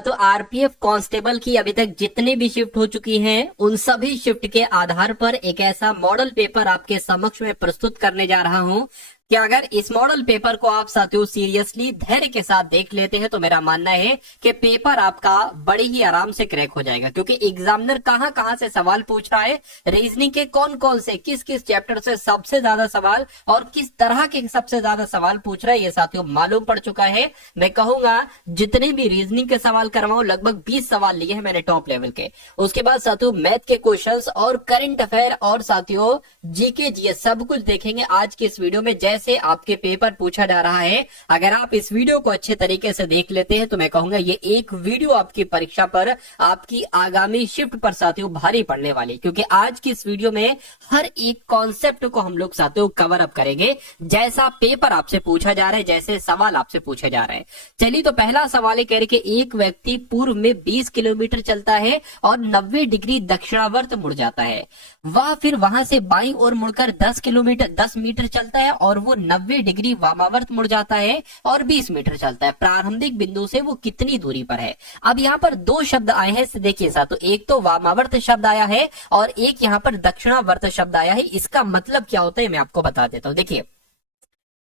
तो RPF constable की अभी तक जितनी भी शिफ्ट हो चुकी हैं उन सभी शिफ्ट के आधार पर एक ऐसा मॉडल पेपर आपके समक्ष में प्रस्तुत करने जा रहा हूं कि अगर इस मॉडल पेपर को आप साथियों सीरियसली धैर्य के साथ देख लेते हैं तो मेरा मानना है कि पेपर आपका बड़े ही आराम से क्रैक हो जाएगा। क्योंकि एग्जामिनर कहां कहां से सवाल पूछ रहा है, रीजनिंग के कौन कौन से किस किस चैप्टर से सबसे ज्यादा सवाल और किस तरह के सबसे ज्यादा सवाल पूछ रहा है, ये साथियों मालूम पड़ चुका है। मैं कहूंगा जितने भी रीजनिंग के सवाल करवाऊं लगभग 20 सवाल लिए हैं मैंने टॉप लेवल के। उसके बाद साथियों मैथ के क्वेश्चंस और करंट अफेयर और साथियों जीके जीएस सब कुछ देखेंगे आज के इस वीडियो में। जैसे आपके पेपर पूछा जा रहा है, अगर आप इस वीडियो को अच्छे तरीके से देख लेते हैं तो मैं कहूंगा ये एक वीडियो आपकी परीक्षा पर, आपकी आगामी शिफ्ट पर साथियों भारी पड़ने वाली। क्योंकि आज की इस वीडियो में हर एक कॉन्सेप्ट को हम लोग साथियों कवर अप करेंगे, जैसा पेपर आपसे पूछा जा रहा है, जैसे सवाल आपसे पूछे जा रहे हैं। चलिए तो पहला सवाल है, कह रहे कि एक व्यक्ति पूर्व में 20 किलोमीटर चलता है और 90 डिग्री दक्षिणावर्त मुड़ जाता है। वह फिर वहां से बाईं ओर मुड़कर 10 मीटर चलता है और वो 90 डिग्री वामावर्त मुड़ जाता है और 20 मीटर चलता है। प्रारंभिक बिंदु से वो कितनी दूरी पर है? अब यहाँ पर दो शब्द आए हैं, देखिए साथियों, एक तो वामावर्त शब्द आया है और एक यहाँ पर दक्षिणावर्त शब्द आया है। इसका मतलब क्या होता है मैं आपको बता देता हूँ। देखिए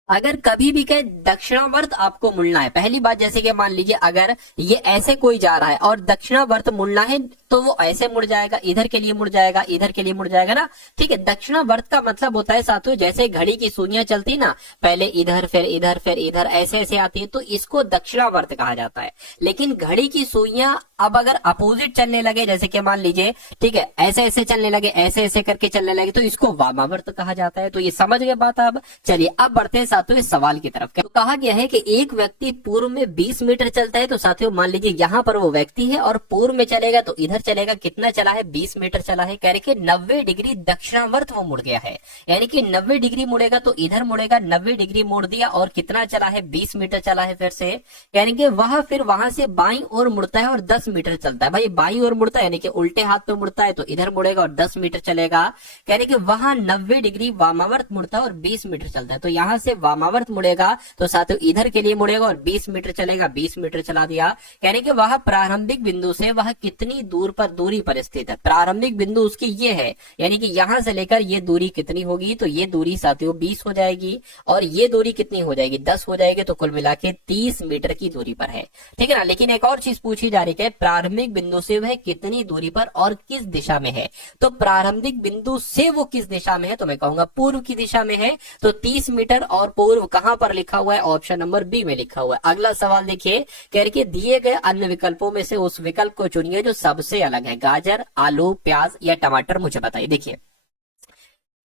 अगर कभी भी कहे दक्षिणावर्त आपको मुड़ना है, पहली बात जैसे कि मान लीजिए अगर ये ऐसे कोई जा रहा है और दक्षिणावर्त मुड़ना है तो वो ऐसे मुड़ जाएगा, इधर के लिए मुड़ जाएगा, इधर के लिए मुड़ जाएगा ना। ठीक है, दक्षिणावर्त का मतलब होता है साथियों जैसे घड़ी की सुइयां चलती ना, पहले इधर फिर इधर फिर इधर ऐसे ऐसे आती है, तो इसको दक्षिणावर्त कहा जाता है। लेकिन घड़ी की सुइयां अब अगर अपोजिट चलने लगे, जैसे कि मान लीजिए ठीक है ऐसे ऐसे चलने लगे, ऐसे ऐसे करके चलने लगे, तो इसको वामावर्त कहा जाता है। तो ये समझ गए बात। अब चलिए अब बढ़ते हैं साथियों इस सवाल की तरफ। तो कहा गया है कि एक व्यक्ति पूर्व में 20 मीटर चलता है, तो साथियों मान लीजिए यहाँ पर वो व्यक्ति है और पूर्व में चलेगा तो इधर चलेगा, कितना चला है 20 मीटर चला है। कह रहे कि 90 डिग्री दक्षिणावर्त वो मुड़ गया है, यानी कि 90 डिग्री मुड़ेगा तो इधर मुड़ेगा, 90 डिग्री मोड़ दिया और कितना चला है 20 मीटर चला है। फिर से यानी कि वह फिर वहां से बाईं ओर मुड़ता है और 10 मीटर चलता है। भाई बाईं ओर मुड़ता है यानी कि उल्टे हाथ पे मुड़ता है तो इधर मुड़ेगा और 10 मीटर चलेगा। कह रहे कि वहां 90 डिग्री वामावर्त मुड़ता है और 20 मीटर चलता है। तो यहां से वामावर्त मुड़ेगा तो साथियों इधर के लिए मुड़ेगा और 20 मीटर चलेगा, 20 मीटर चला दिया। यानी कि वह प्रारंभिक बिंदु से वह कितनी दूरी पर स्थित है। प्रारंभिक बिंदु उसकी ये है, यानी कि यहां से लेकर ये दूरी कितनी होगी, तो ये दूरी साथियों 20 हो जाएगी और ये दूरी कितनी हो जाएगी 10 हो जाएगी, तो कुल मिला के 30 मीटर की दूरी पर है। ठीक है ना। लेकिन एक और चीज पूछी जा रही है, प्रारंभिक बिंदु से वह कितनी दूरी पर और किस दिशा में है। तो प्रारंभिक बिंदु से वो किस दिशा में है, तो मैं कहूंगा पूर्व की दिशा में है। तो 30 मीटर और पूर्व कहां पर लिखा हुआ है, ऑप्शन नंबर बी में लिखा हुआ है। अगला सवाल देखिए, कह रहे दिए गए अन्य विकल्पों में से उस विकल्प को चुनिए जो सबसे अलग है। गाजर, आलू, प्याज या टमाटर, मुझे बताइए। देखिए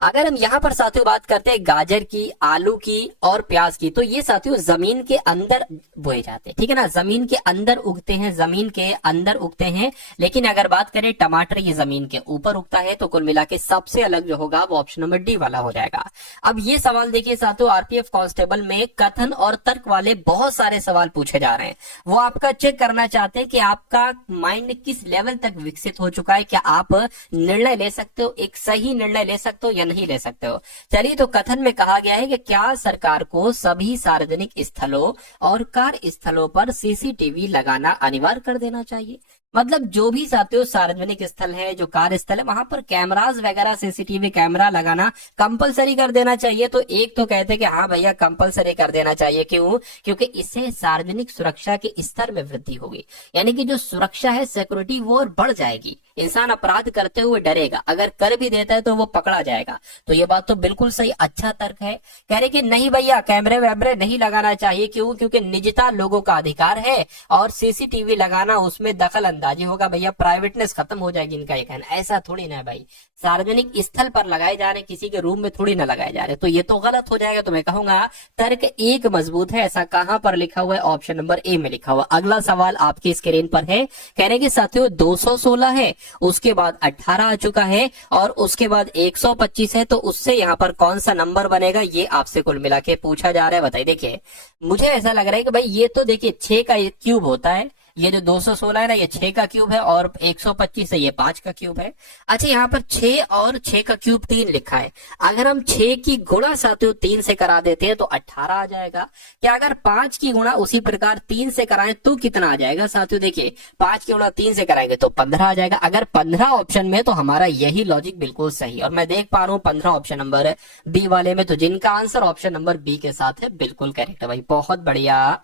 अगर हम यहाँ पर साथियों बात करते हैं गाजर की, आलू की और प्याज की, तो ये साथियों जमीन के अंदर बोए जाते हैं। ठीक है ना, जमीन के अंदर उगते हैं, जमीन के अंदर उगते हैं। लेकिन अगर बात करें टमाटर, ये जमीन के ऊपर उगता है। तो कुल मिला के सबसे अलग जो होगा वो ऑप्शन नंबर डी वाला हो जाएगा। अब ये सवाल देखिए साथियों, आरपीएफ कांस्टेबल में कथन और तर्क वाले बहुत सारे सवाल पूछे जा रहे हैं। वो आपका चेक करना चाहते हैं कि आपका माइंड किस लेवल तक विकसित हो चुका है, क्या आप निर्णय ले सकते हो, एक सही निर्णय ले सकते हो या नहीं ले सकते हो। चलिए तो कथन में कहा गया है कि क्या सरकार को सभी सार्वजनिक स्थलों और कार्यस्थलों पर सीसीटीवी लगाना अनिवार्य कर देना चाहिए। मतलब जो भी साथियों सार्वजनिक स्थल है, जो कार्यस्थल है, वहां पर कैमरास वगैरह सीसीटीवी कैमरा लगाना कंपलसरी कर देना चाहिए। तो एक तो कहते हैं कि हाँ भैया कंपलसरी कर देना चाहिए। क्यों? क्योंकि इससे सार्वजनिक सुरक्षा के स्तर में वृद्धि होगी, यानी कि जो सुरक्षा है, सिक्योरिटी वो और बढ़ जाएगी। इंसान अपराध करते हुए डरेगा, अगर कर भी देता है तो वो पकड़ा जाएगा। तो ये बात तो बिल्कुल सही, अच्छा तर्क है। कह रहे कि नहीं भैया कैमरे वैमरे नहीं लगाना चाहिए। क्यों? क्योंकि निजता लोगों का अधिकार है और सीसीटीवी लगाना उसमें दखल अंदाजी होगा। भैया प्राइवेटनेस खत्म हो जाएगी, इनका ये कहना। ऐसा थोड़ी ना है भाई, सार्वजनिक स्थल पर लगाए जा रहे, किसी के रूम में थोड़ी ना लगाए जा रहे, तो ये तो गलत हो जाएगा। तो मैं कहूंगा तर्क एक मजबूत है। ऐसा कहां पर लिखा हुआ है, ऑप्शन नंबर ए में लिखा हुआ। अगला सवाल आपकी स्क्रीन पर है, कह रहे कि साथियों 216 है, उसके बाद 18 आ चुका है और उसके बाद 125 है, तो उससे यहाँ पर कौन सा नंबर बनेगा, ये आपसे कुल मिला के पूछा जा रहा है। बताइए। देखिए मुझे ऐसा लग रहा है कि भाई ये तो देखिए 6 का क्यूब होता है, ये जो 216 है ना, ये 6 का क्यूब है, और 125 है, ये 5 का क्यूब है। अच्छा, यहाँ पर 6 और 6 का क्यूब 3 लिखा है। अगर हम 6 की गुणा साथियों 3 से करा देते हैं तो 18 आ जाएगा। क्या अगर 5 की गुणा उसी प्रकार 3 से कराएं तो कितना आ जाएगा साथियों? देखिए, 5 की गुणा 3 से कराएंगे तो 15 आ जाएगा। अगर 15 ऑप्शन में, तो हमारा यही लॉजिक बिल्कुल सही। और मैं देख पा रहा हूँ 15 ऑप्शन नंबर बी वाले में, तो जिनका आंसर ऑप्शन नंबर बी के साथ है बिल्कुल करेक्ट है भाई, बहुत बढ़िया,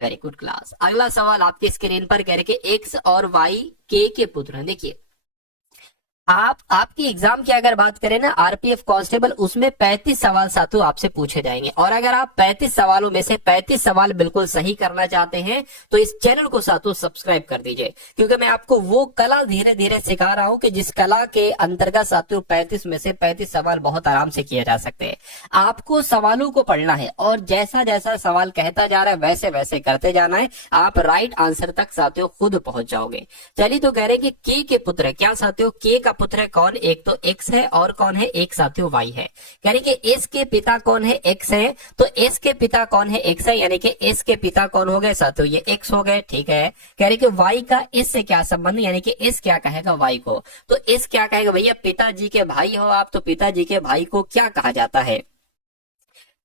वेरी गुड क्लास। अगला सवाल आपकी स्क्रीन पर कह रहे कि एक्स और वाई के पुत्र हैं। देखिए, आपकी एग्जाम की अगर बात करें ना, आरपीएफ कांस्टेबल, उसमें 35 सवाल साथियों आपसे पूछे जाएंगे। और अगर आप 35 सवालों में से 35 सवाल बिल्कुल सही करना चाहते हैं तो इस चैनल को साथियों सब्सक्राइब कर दीजिए, क्योंकि मैं आपको वो कला धीरे धीरे सिखा रहा हूं कि जिस कला के अंतर्गत साथियों 35 में से 35 सवाल बहुत आराम से किए जा सकते हैं। आपको सवालों को पढ़ना है और जैसा जैसा सवाल कहता जा रहा है वैसे वैसे करते जाना है, आप राइट आंसर तक साथियों खुद पहुंच जाओगे। चलिए, तो कह रहे कि के के पुत्र है। क्या साथियों? के का पुत्र है कौन? एक तो एक्स है, और कौन है? एक साथियों वाई है। कह रहे कि एस के पिता कौन है? एक्स है। तो एस के पिता कौन है? एक्स है, यानी कि एस के पिता कौन हो गए साथियों? ये एक्स हो गए, ठीक है। कह रहे कि वाई का एस से क्या संबंध, यानी कि एस क्या कहेगा वाई को? तो एस क्या कहेगा भैया? पिताजी के भाई हो आप, तो पिताजी के भाई को क्या कहा जाता है?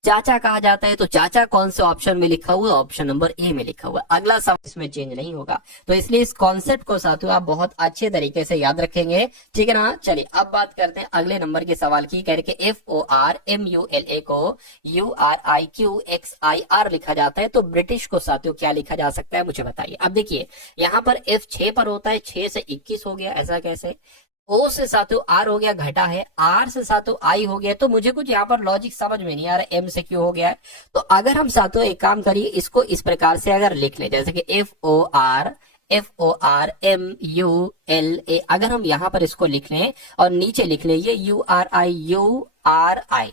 चाचा कहा जाता है। तो चाचा कौन से ऑप्शन में लिखा हुआ है? ऑप्शन नंबर ए में लिखा हुआ है। अगला सवाल इसमें चेंज नहीं होगा, तो इसलिए इस कॉन्सेप्ट को साथियों आप बहुत अच्छे तरीके से याद रखेंगे, ठीक है ना। चलिए, अब बात करते हैं अगले नंबर के सवाल की। कह रहे कि FORMULA को URIQXIR लिखा जाता है, तो ब्रिटिश को साथियों क्या लिखा जा सकता है, मुझे बताइए। अब देखिए, यहाँ पर F 6 पर होता है, 6 से 21 हो गया, ऐसा कैसे? ओ से साथियों आर हो गया, घटा है, आर से साथियों आई हो गया, तो मुझे कुछ यहाँ पर लॉजिक समझ में नहीं आ रहा, एम से क्यों हो गया है। तो अगर हम साथियों एक काम करिए, इसको इस प्रकार से अगर लिख लें, जैसे कि FORMULA, अगर हम यहाँ पर इसको लिख लें और नीचे लिख लें ये URI,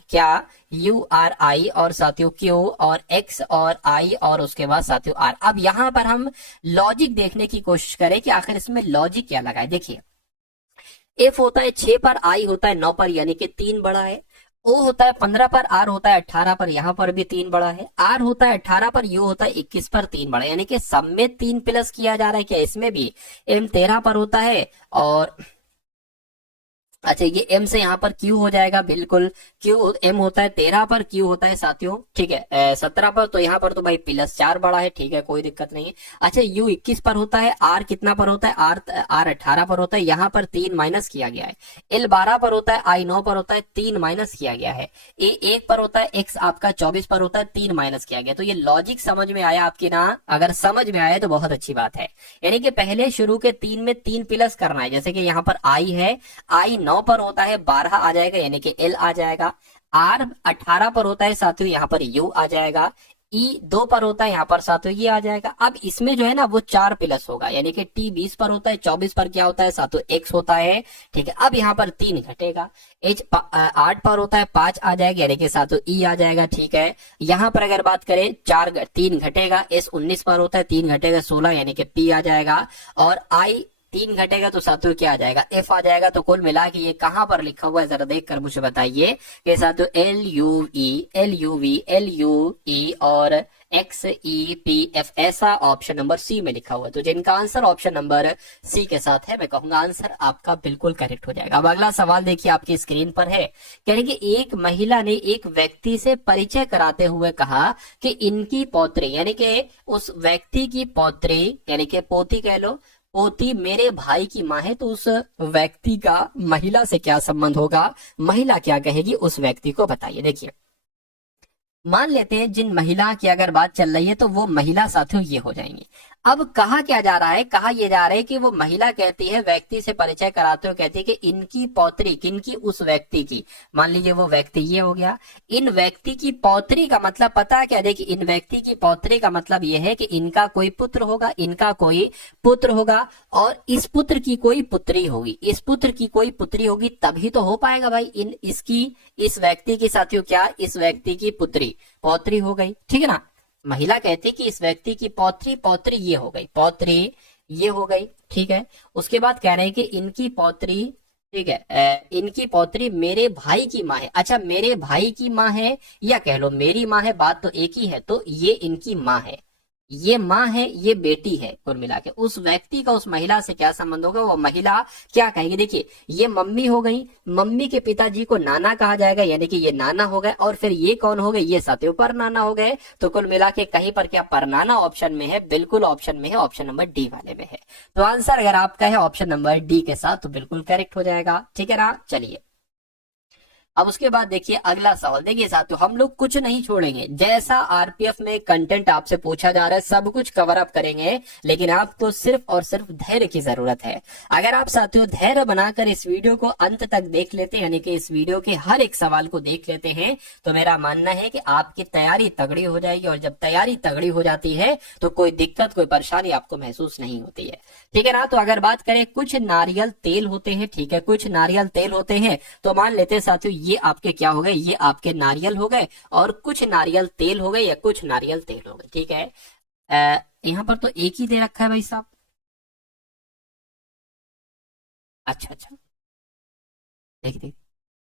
क्या? URI और साथियों Q और X और I और उसके बाद साथियों R। अब यहाँ पर हम लॉजिक देखने की कोशिश करें कि आखिर इसमें लॉजिक क्या लगा है। देखिए, एफ होता है 6 पर, आई होता है 9 पर, यानी कि 3 बड़ा है। ओ होता है 15 पर, आर होता है 18 पर, यहां पर भी 3 बड़ा है। आर होता है 18 पर, यू होता है 21 पर, 3 बड़ा है, यानी कि सब में 3 प्लस किया जा रहा है। क्या इसमें भी? एम 13 पर होता है, और अच्छा, ये एम से यहाँ पर क्यू हो जाएगा, बिल्कुल। क्यू एम होता है 13 पर, क्यू होता है साथियों, ठीक है, 17 पर, तो यहाँ पर तो भाई +4 बड़ा है, ठीक है, कोई दिक्कत नहीं है। अच्छा, यू 21 पर होता है, आर कितना पर होता है? आर 18 पर होता है, यहाँ पर 3 माइनस किया गया है। एल 12 पर होता है, आई 9 पर होता है, 3 माइनस किया गया है। ए 1 पर होता है, एक्स आपका 24 पर होता है, 3 माइनस किया गया। तो ये लॉजिक समझ में आया आपकी ना? अगर समझ में आया तो बहुत अच्छी बात है। यानी कि पहले शुरू के 3 में 3 प्लस करना है, जैसे कि यहाँ पर आई है, आई 9 पर होता है, 12 आ जाएगा, यानी कि एल आ जाएगा। आर 18 पर होता है साथियों, यहाँ पर यू आ जाएगा। ई 2 पर होता है, यहाँ पर साथियों ये आ जाएगा। अब इसमें जो है ना वो 4 प्लस होगा, यानी कि टी 20 पर होता है, 24 पर क्या होता है साथियों? एक्स होता है, ठीक है। अब यहाँ पर 3 घटेगा, एच 8 पर होता है, 5 आ जाएगा, यानी कि साथियों ई आ जाएगा, ठीक है। यहाँ पर अगर बात करें 3 घटेगा, एस 19 पर होता है, 3 घटेगा 16, यानी कि पी आ जाएगा। और आई 3 घटेगा तो साथियों क्या आ जाएगा? एफ आ जाएगा। तो कुल मिला के ये कहां पर लिखा हुआ है, जरा देख कर मुझे बताइए कि साथियों LUV और XEPF, ऐसा ऑप्शन नंबर सी में लिखा हुआ है। तो जिनका आंसर ऑप्शन नंबर सी के साथ है, मैं कहूंगा आंसर आपका बिल्कुल करेक्ट हो जाएगा। अब अगला सवाल देखिए आपकी स्क्रीन पर है। कह रहे कि एक महिला ने एक व्यक्ति से परिचय कराते हुए कहा कि इनकी पौत्री, यानी कि उस व्यक्ति की पौत्री, यानी कि पोती कह लो, पोती मेरे भाई की माँ है, तो उस व्यक्ति का महिला से क्या संबंध होगा? महिला क्या कहेगी उस व्यक्ति को, बताइए। देखिए, मान लेते हैं जिन महिला की अगर बात चल रही है तो वो महिला साथियों ये हो जाएंगी। अब कहा क्या जा रहा है? कहा यह जा रहा है कि वो महिला कहती है, व्यक्ति से परिचय कराते हुए कहती है कि इनकी पौत्री, किनकी? उस व्यक्ति की। मान लीजिए वो व्यक्ति ये हो गया। इन व्यक्ति की पौत्री का मतलब पता है क्या? देखिए, इन व्यक्ति की पौत्री का मतलब यह है कि इनका कोई पुत्र होगा, इनका कोई पुत्र होगा, और इस पुत्र की कोई पुत्री होगी, इस पुत्र की कोई पुत्री होगी, तभी तो हो पाएगा भाई। इस व्यक्ति की साथियों क्या? इस व्यक्ति की पुत्री, पौत्री हो गई, ठीक है ना। महिला कहती कि इस व्यक्ति की पौत्री ये हो गई, पौत्री ये हो गई, ठीक है। उसके बाद कह रहे हैं कि इनकी पौत्री, ठीक है, इनकी पौत्री मेरे भाई की माँ है। अच्छा, मेरे भाई की माँ है या कह लो मेरी माँ है, बात तो एक ही है, तो ये इनकी माँ है। ये माँ है, ये बेटी है, कुल मिला के उस व्यक्ति का उस महिला से क्या संबंध होगा, वो महिला क्या कहेगी। देखिए ये मम्मी हो गई, मम्मी के पिताजी को नाना कहा जाएगा, यानी कि ये नाना हो गए, और फिर ये कौन हो गए, ये सतयुग परनाना हो गए। तो कुल मिला के कहीं पर क्या परनाना ऑप्शन में है, बिल्कुल ऑप्शन में है, ऑप्शन नंबर डी वाले में है। तो आंसर अगर आपका है ऑप्शन नंबर डी के साथ तो बिल्कुल करेक्ट हो जाएगा, ठीक है ना। चलिए अब उसके बाद देखिए अगला सवाल। देखिए साथियों हम लोग कुछ नहीं छोड़ेंगे, जैसा आरपीएफ में कंटेंट आपसे पूछा जा रहा है सब कुछ कवर अप करेंगे, लेकिन आपको सिर्फ और सिर्फ धैर्य की जरूरत है। अगर आप साथियों धैर्य बनाकर इस वीडियो को अंत तक देख लेते हैं, यानी कि इस वीडियो के हर एक सवाल को देख लेते हैं, तो मेरा मानना है कि आपकी तैयारी तगड़ी हो जाएगी, और जब तैयारी तगड़ी हो जाती है तो कोई दिक्कत कोई परेशानी आपको महसूस नहीं होती है, ठीक है ना। तो अगर बात करें कुछ नारियल तेल होते हैं, ठीक है, कुछ नारियल तेल होते हैं, तो मान लेते हैं साथियों ये आपके क्या हो गए, ये आपके नारियल हो गए, और कुछ नारियल तेल हो गए या कुछ नारियल तेल हो गए, ठीक है। यहाँ पर तो एक ही दे रखा है भाई साहब। अच्छा अच्छा, देख देख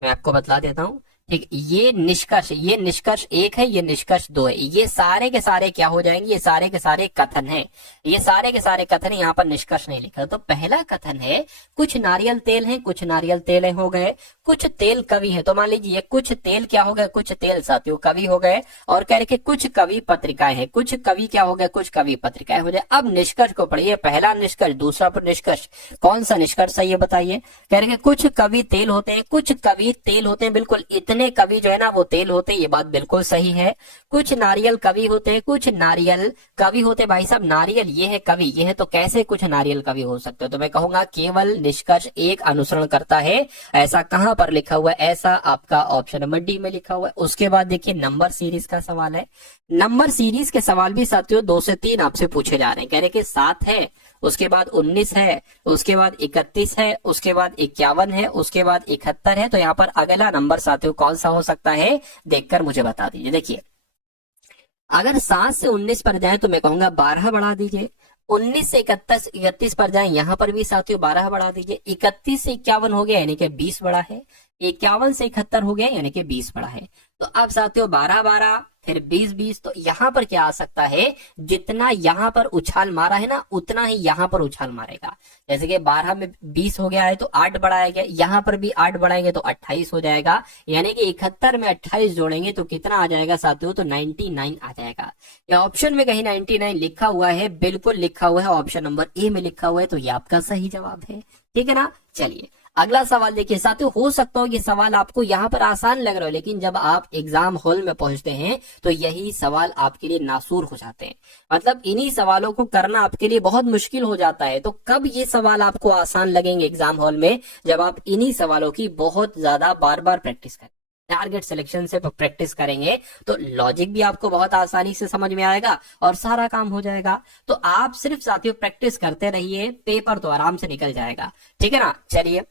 मैं आपको बतला देता हूँ, ठीक। ये निष्कर्ष एक है, ये निष्कर्ष दो है, ये सारे के सारे क्या हो जाएंगे, ये सारे के सारे कथन हैं, ये सारे के सारे कथन है, यहाँ पर निष्कर्ष नहीं लिखा। तो पहला कथन है कुछ नारियल तेल है, कुछ नारियल तेल हो गए, कुछ तेल कवि है। तो मान लीजिए ये कुछ तेल क्या हो गए, कुछ तेल साथियों कवि हो गए, और कह रहे कुछ कवि पत्रिकाएं हैं, कुछ कवि क्या हो गए, कुछ कवि पत्रिकाएं हो जाए। अब निष्कर्ष को पढ़िए, पहला निष्कर्ष, दूसरा पर निष्कर्ष, कौन सा निष्कर्ष है ये बताइए। कह रहे कुछ कवि तेल होते हैं, कुछ कवि तेल होते हैं, बिल्कुल इतने कवि जो है ना वो तेल होते हैं, ये बात बिल्कुल सही है। कुछ नारियल कवि होते हैं, कुछ नारियल कवि होते हैं। भाई साहब नारियल ये है, कवि ये है, तो कैसे कुछ नारियल कवि हो सकते हो। तो मैं कहूंगा केवल निष्कर्ष एक अनुसरण करता है, ऐसा कहां पर लिखा हुआ है, ऐसा आपका ऑप्शन नंबर डी में लिखा हुआ है। उसके बाद देखिए नंबर सीरीज का सवाल है। नंबर सीरीज के सवाल भी साथियों 2 से 3 आपसे पूछे जा रहे हैं। कह रहे कि 7 है, उसके बाद 19 है, उसके बाद 31 है, उसके बाद 51 है, उसके बाद 71 है। तो यहाँ पर अगला नंबर साथियों कौन सा हो सकता है, देखकर मुझे बता दीजिए। देखिए अगर 7 से 19 पर जाए तो मैं कहूंगा 12 बढ़ा दीजिए। 19 से 31 पर जाए, यहाँ पर भी साथियों 12 बढ़ा दीजिए। 31 से 51 हो गया यानी कि 20 बढ़ा है। 51 से 71 हो गया यानी कि 20 बढ़ा है। तो अब साथियों 12 12 फिर 20 20, तो यहाँ पर क्या आ सकता है, जितना यहाँ पर उछाल मारा है ना उतना ही यहाँ पर उछाल मारेगा। जैसे कि 12 में 20 हो गया है तो 8 बढ़ाया गया, यहाँ पर भी 8 बढ़ाएंगे तो 28 हो जाएगा। यानी कि 71 में 28 जोड़ेंगे तो कितना आ जाएगा साथियों, तो 99 आ जाएगा। या ऑप्शन में कहीं 99 लिखा हुआ है, बिल्कुल लिखा हुआ है, ऑप्शन नंबर ए में लिखा हुआ है, तो ये आपका सही जवाब है, ठीक है ना। चलिए अगला सवाल देखिए साथियों, हो सकता हो ये सवाल आपको यहाँ पर आसान लग रहा है, लेकिन जब आप एग्जाम हॉल में पहुंचते हैं तो यही सवाल आपके लिए नासूर हो जाते हैं। मतलब इन्हीं सवालों को करना आपके लिए बहुत मुश्किल हो जाता है। तो कब ये सवाल आपको आसान लगेंगे एग्जाम हॉल में, जब आप इन्हीं सवालों की बहुत ज्यादा बार बार प्रैक्टिस करें, टारगेट सिलेक्शन से प्रैक्टिस करेंगे, तो लॉजिक भी आपको बहुत आसानी से समझ में आएगा और सारा काम हो जाएगा। तो आप सिर्फ साथियों प्रैक्टिस करते रहिए, पेपर तो आराम से निकल जाएगा, ठीक है ना। चलिए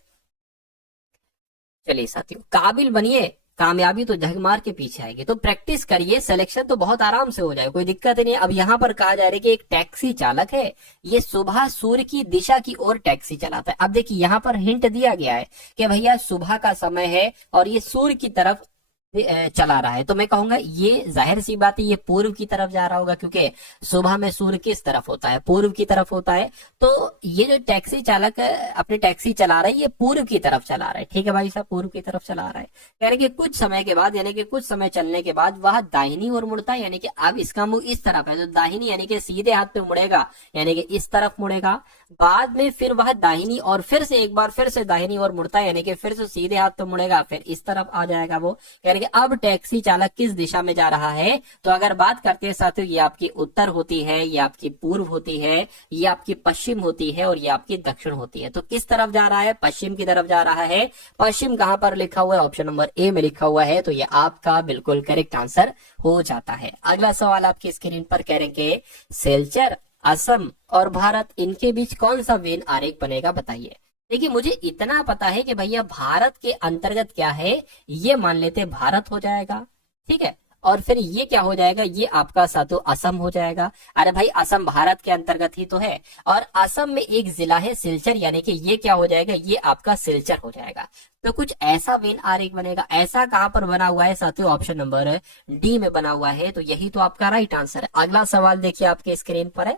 साथियों काबिल बनिए, कामयाबी तो झक मार के पीछे आएगी। तो प्रैक्टिस करिए, सिलेक्शन तो बहुत आराम से हो जाए, कोई दिक्कत नहीं। अब यहाँ पर कहा जा रहा है कि एक टैक्सी चालक है, ये सुबह सूर्य की दिशा की ओर टैक्सी चलाता है। अब देखिए यहाँ पर हिंट दिया गया है कि भैया सुबह का समय है और ये सूर्य की तरफ चला रहा है। तो मैं कहूंगा ये जाहिर सी बात है ये पूर्व की तरफ जा रहा होगा, क्योंकि सुबह में सूर्य किस तरफ होता है, पूर्व की तरफ होता है। तो ये जो टैक्सी चालक अपनी टैक्सी चला रहा है ये पूर्व की तरफ चला रहा है, ठीक है भाई साहब, पूर्व की तरफ चला रहा है। कह रहे कि कुछ समय के बाद, यानी कि कुछ समय चलने के बाद वह दाहिनी ओर मुड़ता है, यानी कि अब इसका मुंह इस तरफ है, तो दाहिनी यानी कि सीधे हाथ पे मुड़ेगा, यानी कि इस तरफ मुड़ेगा। बाद में फिर वह दाहिनी और फिर से एक बार फिर से दाहिनी ओर मुड़ता है, यानी कि फिर से सीधे हाथ पे मुड़ेगा, फिर इस तरफ आ जाएगा वो। कह रहे कि अब टैक्सी चालक किस दिशा में जा रहा है। तो अगर बात करते हैं साथियों, ये आपकी उत्तर होती है, ये आपकी पूर्व होती है, ये आपकी पश्चिम होती है और ये आपकी दक्षिण होती है। तो किस तरफ जा रहा है, पश्चिम की तरफ जा रहा है। पश्चिम कहां पर लिखा हुआ है, ऑप्शन नंबर ए में लिखा हुआ है, तो ये आपका बिल्कुल करेक्ट आंसर हो जाता है। अगला सवाल आपकी स्क्रीन पर कह रहे कि सिलचर, असम और भारत, इनके बीच कौन सा वेन आरेख बनेगा बताइए। देखिए मुझे इतना पता है कि भैया भारत के अंतर्गत क्या है, ये मान लेते भारत हो जाएगा, ठीक है। और फिर ये क्या हो जाएगा, ये आपका साथियों असम हो जाएगा। अरे भाई असम भारत के अंतर्गत ही तो है, और असम में एक जिला है सिलचर, यानी कि ये क्या हो जाएगा, ये आपका सिलचर हो जाएगा। तो कुछ ऐसा वेन आरेख बनेगा। ऐसा कहां पर बना हुआ है साथियों, ऑप्शन नंबर डी में बना हुआ है, तो यही तो आपका राइट आंसर है। अगला सवाल देखिए आपके स्क्रीन पर है।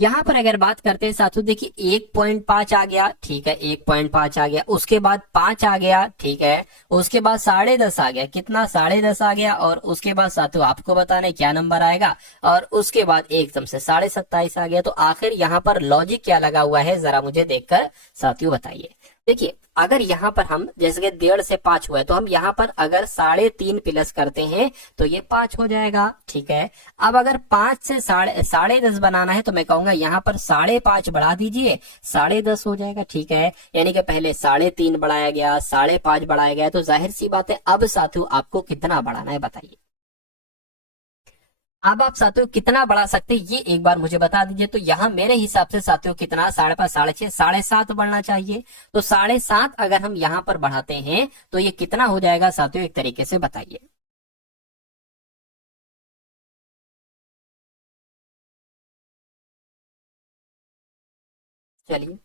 यहां पर अगर बात करते हैं साथियों, देखिए 1.5 आ गया, ठीक है, 1.5 आ गया, उसके बाद 5 आ गया, ठीक है, उसके बाद 10.5 आ गया, कितना 10.5 आ गया, और उसके बाद साथियों आपको बताना है क्या नंबर आएगा, और उसके बाद एकदम से 27.5 आ गया। तो आखिर यहाँ पर लॉजिक क्या लगा हुआ है, जरा मुझे देखकर साथियों बताइए। देखिए अगर यहाँ पर हम जैसे कि 1.5 से 5 हुआ है, तो हम यहाँ पर अगर 3.5 प्लस करते हैं तो ये 5 हो जाएगा, ठीक है। अब अगर 5 से 10.5 बनाना है तो मैं कहूंगा यहाँ पर 5.5 बढ़ा दीजिए, 10.5 हो जाएगा, ठीक है। यानी कि पहले 3.5 बढ़ाया गया, 5.5 बढ़ाया गया, तो जाहिर सी बात है अब साथियों आपको कितना बढ़ाना है बताइए। अब आप साथियों कितना बढ़ा सकते हैं ये एक बार मुझे बता दीजिए। तो यहाँ मेरे हिसाब से साथियों कितना, 5.5, 6.5, 7.5 बढ़ना चाहिए। तो 7.5 अगर हम यहाँ पर बढ़ाते हैं तो ये कितना हो जाएगा साथियों, एक तरीके से बताइए। चलिए,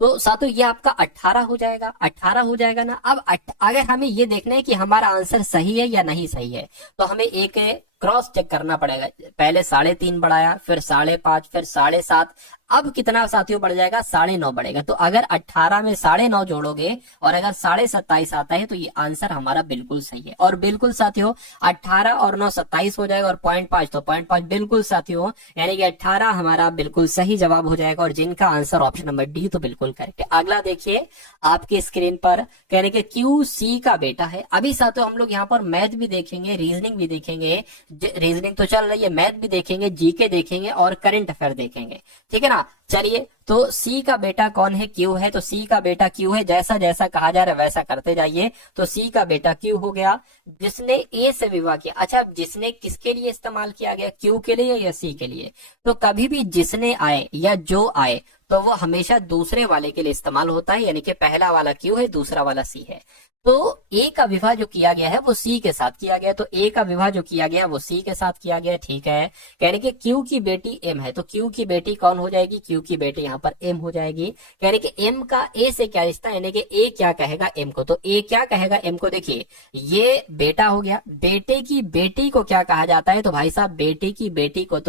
तो साथियों ये आपका 18 हो जाएगा, 18 हो जाएगा ना। अब अगर हमें ये देखना है कि हमारा आंसर सही है या नहीं सही है, तो हमें एक क्रॉस चेक करना पड़ेगा। पहले 3.5 बढ़ाया, फिर 5.5, फिर 7.5, अब कितना साथियों बढ़ जाएगा, 9.5 बढ़ेगा। तो अगर 18 में 9.5 जोड़ोगे और अगर 27.5 आता है तो ये आंसर हमारा बिल्कुल सही है। और बिल्कुल साथियों 18 और 9 27 हो जाएगा, और 0.5 तो 0.5 बिल्कुल साथियों, यानी कि 18 हमारा बिल्कुल सही जवाब हो जाएगा, और जिनका आंसर ऑप्शन नंबर डी तो बिल्कुल करेक्ट है। अगला देखिए आपकी स्क्रीन पर, कहने के क्यू सी का बेटा है। अभी साथियों हम लोग यहाँ पर मैथ भी देखेंगे, रीजनिंग भी देखेंगे, रीजनिंग तो चल रही है, मैथ भी देखेंगे, जीके देखेंगे और करंट अफेयर देखेंगे, ठीक है ना। चलिए, तो सी का बेटा कौन है, क्यू है। तो सी का बेटा क्यू है, जैसा जैसा कहा जा रहा है वैसा करते जाइए। तो सी का बेटा क्यू हो गया, जिसने ए से विवाह किया। अच्छा, जिसने किसके लिए इस्तेमाल किया गया, क्यू के लिए या सी के लिए। तो कभी भी जिसने आए या जो आए तो वो हमेशा दूसरे वाले के लिए इस्तेमाल होता है, यानी कि पहला वाला क्यू है, दूसरा वाला सी है। तो ए का विवाह जो किया गया है वो सी के साथ किया गया, तो ए का विवाह जो किया गया वो सी के साथ किया गया, ठीक है। कहने कि क्यू की बेटी एम है, तो क्यू की बेटी कौन हो जाएगी, क्यू की बेटी यहाँ पर एम हो जाएगी। कहने कि एम का ए से क्या रिश्ता, यानी कि ए क्या कहेगा एम को, तो ए क्या कहेगा एम को। देखिए ये बेटा हो गया, बेटे की बेटी को क्या कहा जाता है, तो भाई साहब बेटे की बेटी को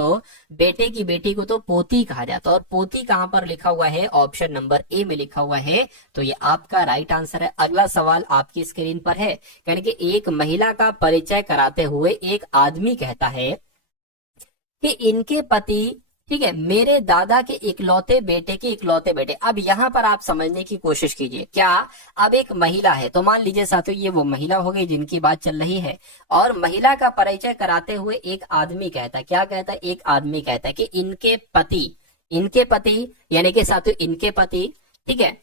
तो पोती कहा जाता है, और पोती कहां पर लिखा हुआ है, ऑप्शन नंबर ए में लिखा हुआ है, तो ये आपका राइट आंसर है। अगला सवाल आपकी स्क्रीन पर है, यानी कि एक महिला का परिचय कराते हुए एक आदमी कहता है कि इनके पति, ठीक है, मेरे दादा के इकलौते बेटे के इकलौते बेटे। अब यहाँ पर आप समझने की कोशिश कीजिए, क्या अब एक महिला है, तो मान लीजिए साथियों ये वो महिला हो गई जिनकी बात चल रही है, और महिला का परिचय कराते हुए एक आदमी कहता है, क्या कहता है, एक आदमी कहता है कि इनके पति यानी कि साथियों इनके पति, ठीक है,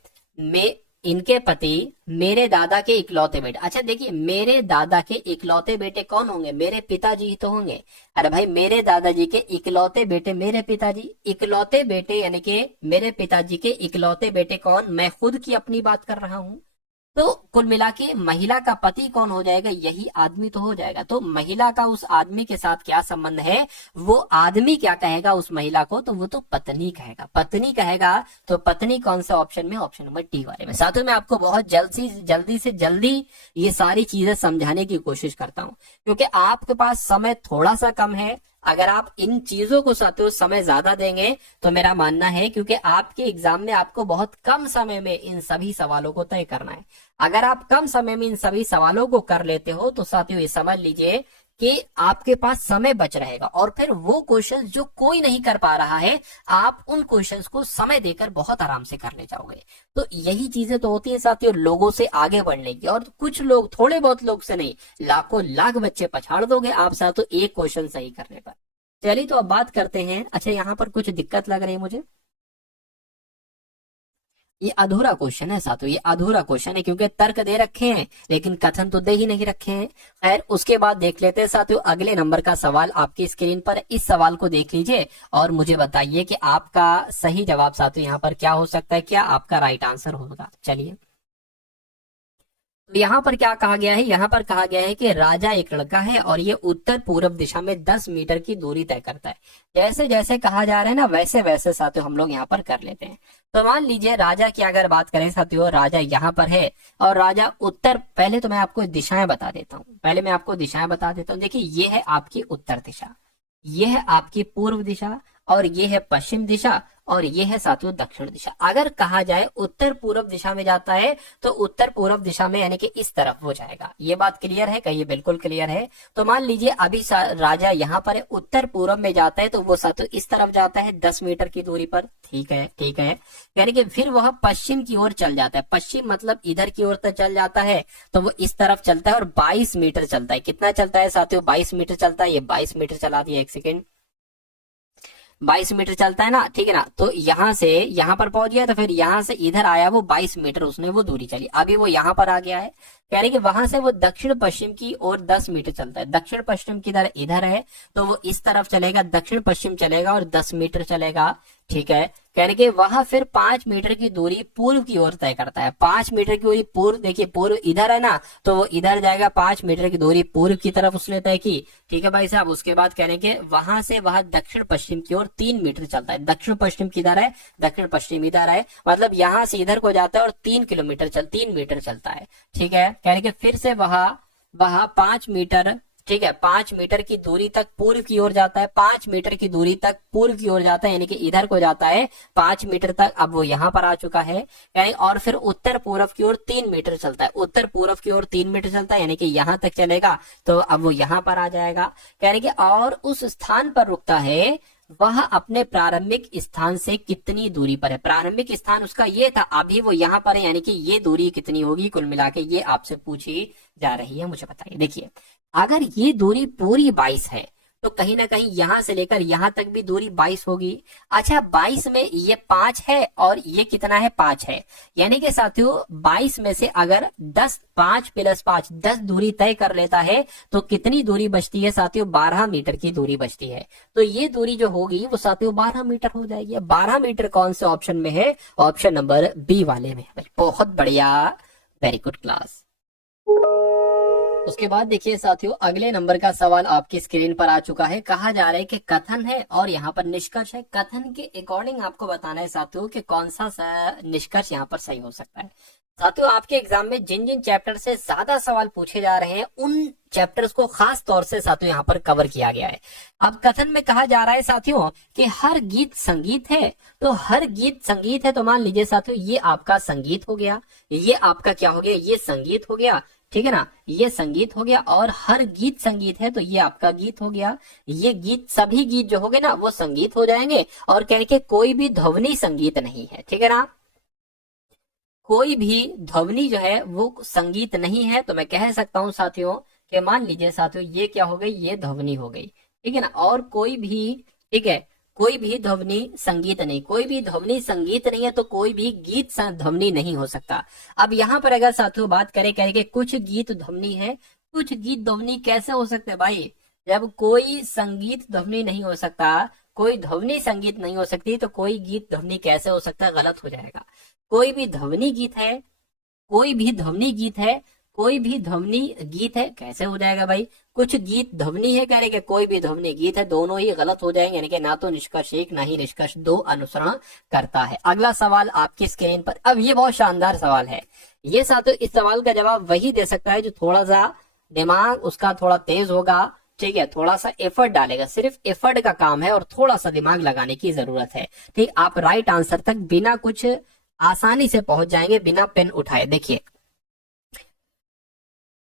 इनके पति मेरे दादा के इकलौते बेटे। अच्छा देखिए, मेरे दादा के इकलौते बेटे कौन होंगे, मेरे पिताजी ही तो होंगे। अरे भाई मेरे दादाजी के इकलौते बेटे मेरे पिताजी, इकलौते बेटे यानी कि मेरे पिताजी के इकलौते बेटे कौन, मैं खुद की अपनी बात कर रहा हूं। तो कुल मिला के महिला का पति कौन हो जाएगा, यही आदमी तो हो जाएगा। तो महिला का उस आदमी के साथ क्या संबंध है, वो आदमी क्या कहेगा उस महिला को, तो वो तो पत्नी कहेगा, पत्नी कहेगा। तो पत्नी कौन सा ऑप्शन में, ऑप्शन नंबर डी वाले में। साथियों मैं आपको बहुत जल्दी से जल्दी ये सारी चीजें समझाने की कोशिश करता हूँ, क्योंकि आपके पास समय थोड़ा सा कम है। अगर आप इन चीजों को साथियों समय ज्यादा देंगे तो मेरा मानना है, क्योंकि आपके एग्जाम में आपको बहुत कम समय में इन सभी सवालों को तय करना है। अगर आप कम समय में इन सभी सवालों को कर लेते हो तो साथियों ये समझ लीजिए कि आपके पास समय बच रहेगा, और फिर वो क्वेश्चन जो कोई नहीं कर पा रहा है आप उन क्वेश्चंस को समय देकर बहुत आराम से कर ले जाओगे। तो यही चीजें तो होती है साथियों लोगों से आगे बढ़ने की, और कुछ लोग, थोड़े बहुत लोग से नहीं, लाखों लाख बच्चे पछाड़ दोगे आप साथियों एक क्वेश्चन सही करने पर। चलिए तो अब बात करते हैं। अच्छा यहाँ पर कुछ दिक्कत लग रही है मुझे, ये अधूरा क्वेश्चन है साथियों, ये अधूरा क्वेश्चन है, क्योंकि तर्क दे रखे हैं लेकिन कथन तो दे ही नहीं रखे हैं। खैर उसके बाद देख लेते हैं साथियों अगले नंबर का सवाल आपकी स्क्रीन पर। इस सवाल को देख लीजिए और मुझे बताइए कि आपका सही जवाब साथियों यहाँ पर क्या हो सकता है, क्या आपका राइट आंसर होगा। चलिए तो यहाँ पर क्या कहा गया है, यहाँ पर कहा गया है कि राजा एक लड़का है और ये उत्तर पूर्व दिशा में 10 मीटर की दूरी तय करता है। जैसे जैसे कहा जा रहा है ना, वैसे वैसे साथियों हम लोग यहाँ पर कर लेते हैं। तो मान लीजिए राजा की अगर बात करें साथियों, राजा यहाँ पर है और राजा उत्तर, पहले तो मैं आपको दिशाएं बता देता हूँ, देखिए ये है आपकी उत्तर दिशा, ये है आपकी पूर्व दिशा, और ये है पश्चिम दिशा, और ये है साथियों दक्षिण दिशा। अगर कहा जाए उत्तर पूर्व दिशा में जाता है तो उत्तर पूर्व दिशा में यानी कि इस तरफ हो जाएगा। ये बात क्लियर है? कहिए बिल्कुल क्लियर है। तो मान लीजिए अभी राजा यहाँ पर है, उत्तर पूर्व में जाता है तो वो साथियों इस तरफ जाता है 10 मीटर की दूरी पर। ठीक है, ठीक है। यानी कि फिर वह पश्चिम की ओर चल जाता है, पश्चिम मतलब इधर की ओर तक चल जाता है, तो वो इस तरफ चलता है और 22 मीटर चलता है। कितना चलता है साथियों? 22 मीटर चलता है। ये 22 मीटर चला दिया, एक सेकेंड, 22 मीटर चलता है ना, ठीक है ना। तो यहाँ से यहाँ पर पहुंच गया, तो फिर यहाँ से इधर आया, वो 22 मीटर उसने वो दूरी चली। अभी वो यहाँ पर आ गया है, कह रहे कि वहां से वो दक्षिण पश्चिम की ओर 10 मीटर चलता है। दक्षिण पश्चिम की तरह इधर है तो वो इस तरफ चलेगा, दक्षिण पश्चिम चलेगा और 10 मीटर चलेगा। ठीक है, कहने के वहां फिर 5 मीटर की दूरी पूर्व की ओर तय करता है। 5 मीटर की दूरी पूर्व, देखिए पूर्व इधर है ना, तो वो इधर जाएगा, 5 मीटर की दूरी पूर्व की तरफ उसने तय की। ठीक है भाई साहब। उसके बाद कहने के वहां से वह दक्षिण पश्चिम की ओर 3 मीटर चलता है। दक्षिण पश्चिम किधर है? दक्षिण पश्चिम इधर है, मतलब यहाँ से इधर को जाता है और 3 मीटर चलता है। ठीक है, कहने के फिर से वह 5 मीटर, ठीक है, 5 मीटर की दूरी तक पूर्व की ओर जाता है, 5 मीटर की दूरी तक पूर्व की ओर जाता है, यानी कि इधर को जाता है 5 मीटर तक। अब वो यहाँ पर आ चुका है, यानी और फिर उत्तर पूर्व की ओर 3 मीटर चलता है, उत्तर पूर्व की ओर 3 मीटर चलता है, यानी कि यहाँ तक चलेगा, तो अब वो यहाँ पर आ जाएगा। यानी कि और उस स्थान पर रुकता है, वह अपने प्रारंभिक स्थान से कितनी दूरी पर है। प्रारंभिक स्थान उसका ये था, अभी वो यहाँ पर है, यानी कि ये दूरी कितनी होगी कुल मिला के, ये आपसे पूछी जा रही है, मुझे बताइए। देखिए अगर ये दूरी पूरी 22 है तो कहीं ना कहीं यहां से लेकर यहां तक भी दूरी 22 होगी। अच्छा 22 में ये 5 है और ये कितना है? 5 है, यानी कि साथियों 22 में से अगर 10, 5 + 5 10 दूरी तय कर लेता है तो कितनी दूरी बचती है साथियों? 12 मीटर की दूरी बचती है। तो ये दूरी जो होगी वो साथियों 12 मीटर हो जाएगी। 12 मीटर कौन से ऑप्शन में है? ऑप्शन नंबर बी वाले में है। बहुत बढ़िया, वेरी गुड क्लास। उसके बाद देखिए साथियों अगले नंबर का सवाल आपकी स्क्रीन पर आ चुका है। कहा जा रहा है कि कथन है और यहाँ पर निष्कर्ष है। कथन के अकॉर्डिंग आपको बताना है साथियों कि कौन सा निष्कर्ष यहाँ पर सही हो सकता है। साथियों आपके एग्जाम में जिन जिन चैप्टर से ज्यादा सवाल पूछे जा रहे हैं उन चैप्टर्स को खास तौर से साथियों यहाँ पर कवर किया गया है। अब कथन में कहा जा रहा है साथियों कि हर गीत संगीत है, तो हर गीत संगीत है, तो मान लीजिए साथियों ये आपका संगीत हो गया, ये आपका क्या हो गया? ये संगीत हो गया, ठीक है ना, ये संगीत हो गया, और हर गीत संगीत है तो ये आपका गीत हो गया। ये गीत, सभी गीत जो हो गए ना वो संगीत हो जाएंगे, और कह के कोई भी ध्वनि संगीत नहीं है, ठीक है ना, कोई भी ध्वनि जो है वो संगीत नहीं है। तो मैं कह सकता हूं साथियों कि मान लीजिए साथियों ये क्या हो गई? ये ध्वनि हो गई, ठीक है ना, और कोई भी, ठीक है, कोई भी ध्वनि संगीत नहीं, कोई भी ध्वनि संगीत नहीं है तो कोई भी गीत ध्वनि नहीं हो सकता। अब यहाँ पर अगर साथियों बात करें कि कुछ गीत ध्वनि है, कुछ गीत ध्वनि कैसे हो सकते हैं भाई? जब कोई संगीत ध्वनि नहीं हो सकता, कोई ध्वनि संगीत नहीं हो सकती, तो कोई गीत ध्वनि कैसे हो सकता है? गलत हो जाएगा। कोई भी ध्वनि गीत है, कोई भी ध्वनि गीत है, कोई भी ध्वनि गीत है, कैसे हो जाएगा भाई? कुछ गीत ध्वनि है, कह रहे कि कोई भी ध्वनि गीत है, दोनों ही गलत हो जाएंगे, यानी कि ना तो निष्कर्ष 1 ना ही निष्कर्ष 2 अनुसरण करता है। अगला सवाल आपकी स्क्रीन पर, अब ये बहुत शानदार सवाल है। ये साथियों इस सवाल का जवाब वही दे सकता है जो थोड़ा सा दिमाग उसका थोड़ा तेज होगा, ठीक है, थोड़ा सा एफर्ट डालेगा, सिर्फ एफर्ट का काम है और थोड़ा सा दिमाग लगाने की जरूरत है। ठीक, आप राइट आंसर तक बिना कुछ आसानी से पहुंच जाएंगे, बिना पेन उठाए। देखिए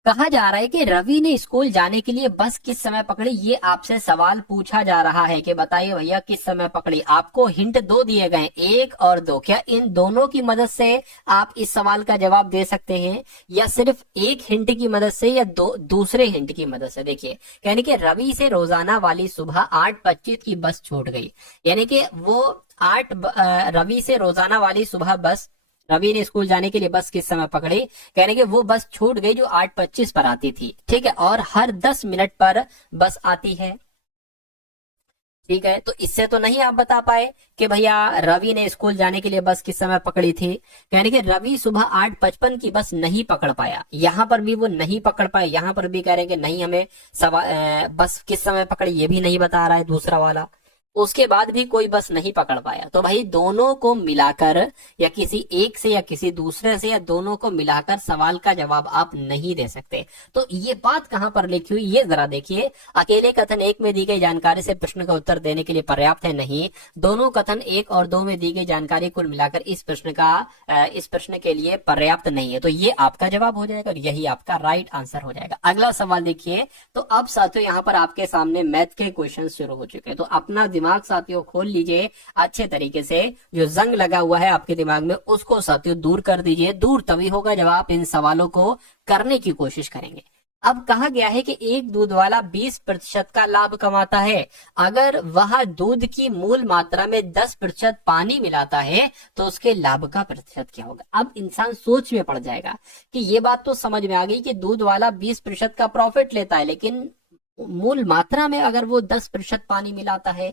कहा जा रहा है कि रवि ने स्कूल जाने के लिए बस किस समय पकड़ी। ये आपसे सवाल पूछा जा रहा है कि बताइए भैया किस समय पकड़ी। आपको हिंट 2 दिए गए, 1 और 2। क्या इन दोनों की मदद से आप इस सवाल का जवाब दे सकते हैं, या सिर्फ एक हिंट की मदद से, या दूसरे हिंट की मदद से? देखिए यानी कि रवि से रोजाना वाली सुबह 8:25 की बस छूट गई, यानी कि वो रवि से रोजाना वाली सुबह बस, रवि ने स्कूल जाने के लिए बस किस समय पकड़ी? कहने के वो बस छूट गई जो 8:25 पर आती थी, ठीक है, और हर 10 मिनट पर बस आती है। ठीक है, तो इससे तो नहीं आप बता पाए कि भैया रवि ने स्कूल जाने के लिए बस किस समय पकड़ी थी। यानी कि रवि सुबह 8:55 की बस नहीं पकड़ पाया, यहां पर भी वो नहीं पकड़ पाए, यहां पर भी कह रहे हैं कि नहीं हमें बस किस समय पकड़ी ये भी नहीं बता रहा है दूसरा वाला। उसके बाद भी कोई बस नहीं पकड़ पाया, तो भाई दोनों को मिलाकर या किसी एक से या किसी दूसरे से या दोनों को मिलाकर सवाल का जवाब आप नहीं दे सकते। तो ये बात कहां पर लिखी हुई ये जरा देखिए। अकेले कथन एक में दी गई जानकारी से प्रश्न का उत्तर देने के लिए पर्याप्त है, नहीं। दोनों कथन एक और दो में दी गई जानकारी कुल मिलाकर इस प्रश्न के लिए पर्याप्त नहीं है। तो ये आपका जवाब हो जाएगा और यही आपका राइट आंसर हो जाएगा। अगला सवाल देखिए। तो अब साथियों यहाँ पर आपके सामने मैथ के क्वेश्चन शुरू हो चुके हैं, तो अपना दिमाग साथियों खोल लीजिए अच्छे तरीके से। जो जंग लगा हुआ है आपके दिमाग में उसको साथियों दूर कर दीजिए। दूर तभी होगा जब आप इन सवालों को करने की कोशिश करेंगे। अब कहा गया है कि एक दूध वाला 20% का लाभ कमाता है। अगर वह दूध की मूल मात्रा में 10% पानी मिलाता है तो उसके लाभ का प्रतिशत क्या होगा। अब इंसान सोच में पड़ जाएगा कि ये बात तो समझ में आ गई कि दूध वाला 20% का प्रॉफिट लेता है, लेकिन मूल मात्रा में अगर वो 10% पानी मिलाता है।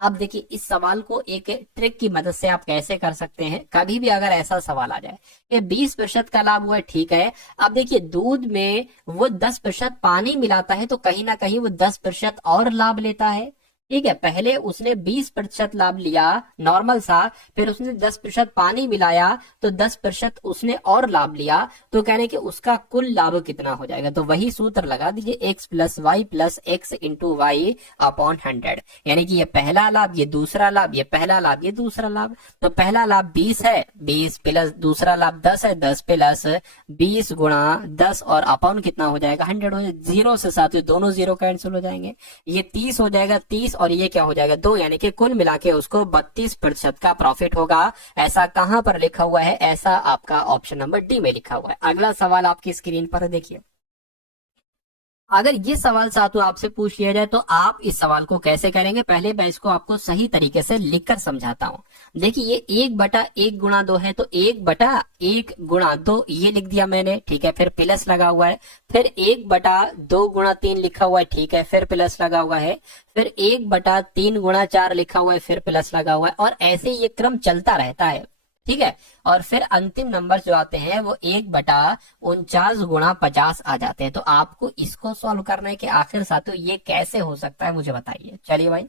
अब देखिए इस सवाल को एक ट्रिक की मदद से आप कैसे कर सकते हैं। कभी भी अगर ऐसा सवाल आ जाए कि 20% का लाभ हुआ है, ठीक है, अब देखिए दूध में वो 10% पानी मिलाता है तो कहीं ना कहीं वो 10% और लाभ लेता है। ठीक है, पहले उसने 20% लाभ लिया नॉर्मल सा, फिर उसने 10% पानी मिलाया तो 10% उसने और लाभ लिया, तो कहने कि उसका कुल लाभ कितना हो जाएगा। तो वही सूत्र लगा दीजिए, x plus y plus x into y upon 100। यानी कि ये पहला लाभ, ये दूसरा लाभ, ये पहला लाभ, ये दूसरा लाभ। तो पहला लाभ 20 है, 20 प्लस दूसरा लाभ 10 है, 10 प्लस 20 गुणा 10 और अपॉन कितना हो जाएगा 100 हो जाएगा। जीरो से साथ दोनों जीरो कैंसिल हो जाएंगे, ये 30 हो जाएगा, 30 और ये क्या हो जाएगा 2, यानी कि कुल मिला के उसको 32% का प्रॉफिट होगा। ऐसा कहां पर लिखा हुआ है, ऐसा आपका ऑप्शन नंबर डी में लिखा हुआ है। अगला सवाल आपकी स्क्रीन पर देखिए। अगर ये सवाल साथियों आपसे पूछ लिया जाए तो आप इस सवाल को कैसे करेंगे, पहले मैं इसको आपको सही तरीके से लिखकर समझाता हूँ। देखिए ये 1/1 गुणा 2 है, तो 1/1 गुणा 2 ये लिख दिया मैंने, ठीक है, फिर प्लस लगा हुआ है, फिर 1/2 गुणा 3 लिखा हुआ है, ठीक है, फिर प्लस लगा हुआ है, फिर 1/3 गुणा 4 लिखा हुआ है, फिर प्लस लगा हुआ है, और ऐसे ये क्रम चलता रहता है। ठीक है, और फिर अंतिम नंबर जो आते हैं वो 1/49 गुणा 50 आ जाते हैं। तो आपको इसको सॉल्व करना है कि आखिर साथियों ये कैसे हो सकता है, मुझे बताइए। चलिए भाई,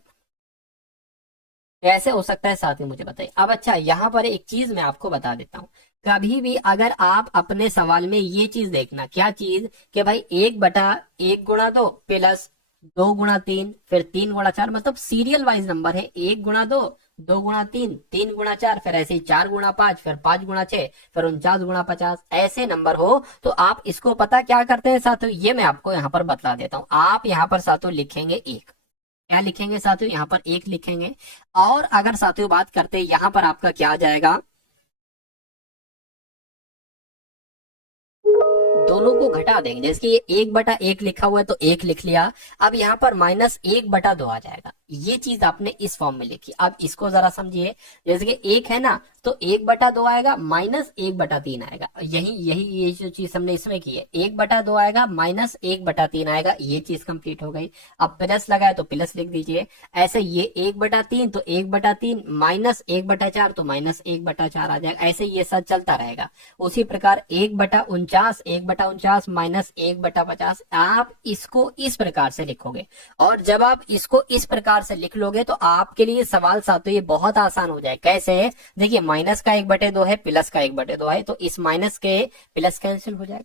कैसे हो सकता है साथियों मुझे बताइए। अब अच्छा, यहाँ पर एक चीज मैं आपको बता देता हूँ। कभी भी अगर आप अपने सवाल में ये चीज देखना, क्या चीज, कि भाई 1/1 गुणा 2 प्लस 2 गुणा 3 फिर 3 गुणा 4, मतलब सीरियल वाइज नंबर है। 1 गुणा 2, 2 गुणा 3, 3 गुणा 4, फिर ऐसे ही 4 गुणा 5, फिर 5 गुणा 6, फिर 49 गुणा 50, ऐसे नंबर हो तो आप इसको पता क्या करते हैं साथियों, ये मैं आपको यहाँ पर बता देता हूँ। आप यहाँ पर साथियों लिखेंगे 1, क्या लिखेंगे साथियों, यहाँ पर 1 लिखेंगे। और अगर साथियों बात करते हैं यहाँ पर आपका क्या आ जाएगा, दोनों को घटा देंगे। जैसे कि ये 1/1 लिखा हुआ है तो 1 लिख लिया। अब यहाँ पर -1/2 आ जाएगा, ये चीज आपने इस फॉर्म में लिखी। अब इसको जरा समझिए, जैसे कि 1 है ना, तो 1/2 आएगा, -1/3 आएगा। यही यही ये जो चीज हमने इसमें की है, 1/2 आएगा, -1/3 आएगा, ये चीज कंप्लीट हो गई। अब प्लस लगाए तो प्लस लिख दीजिए। ऐसे ये 1/3 तो 1/3, -1/4 तो -1/4 आ जाएगा। ऐसे ये सब चलता रहेगा। उसी प्रकार 1/49, 1/49 -1/50, आप इसको इस प्रकार से लिखोगे। और जब आप इसको इस प्रकार से लिख लोगे तो आपके लिए सवाल साथियों ये बहुत आसान हो जाए। कैसे, देखिए माइनस का 1/2 है, प्लस का 1/2 है, तो इस माइनस के प्लस कैंसिल हो जाएगा।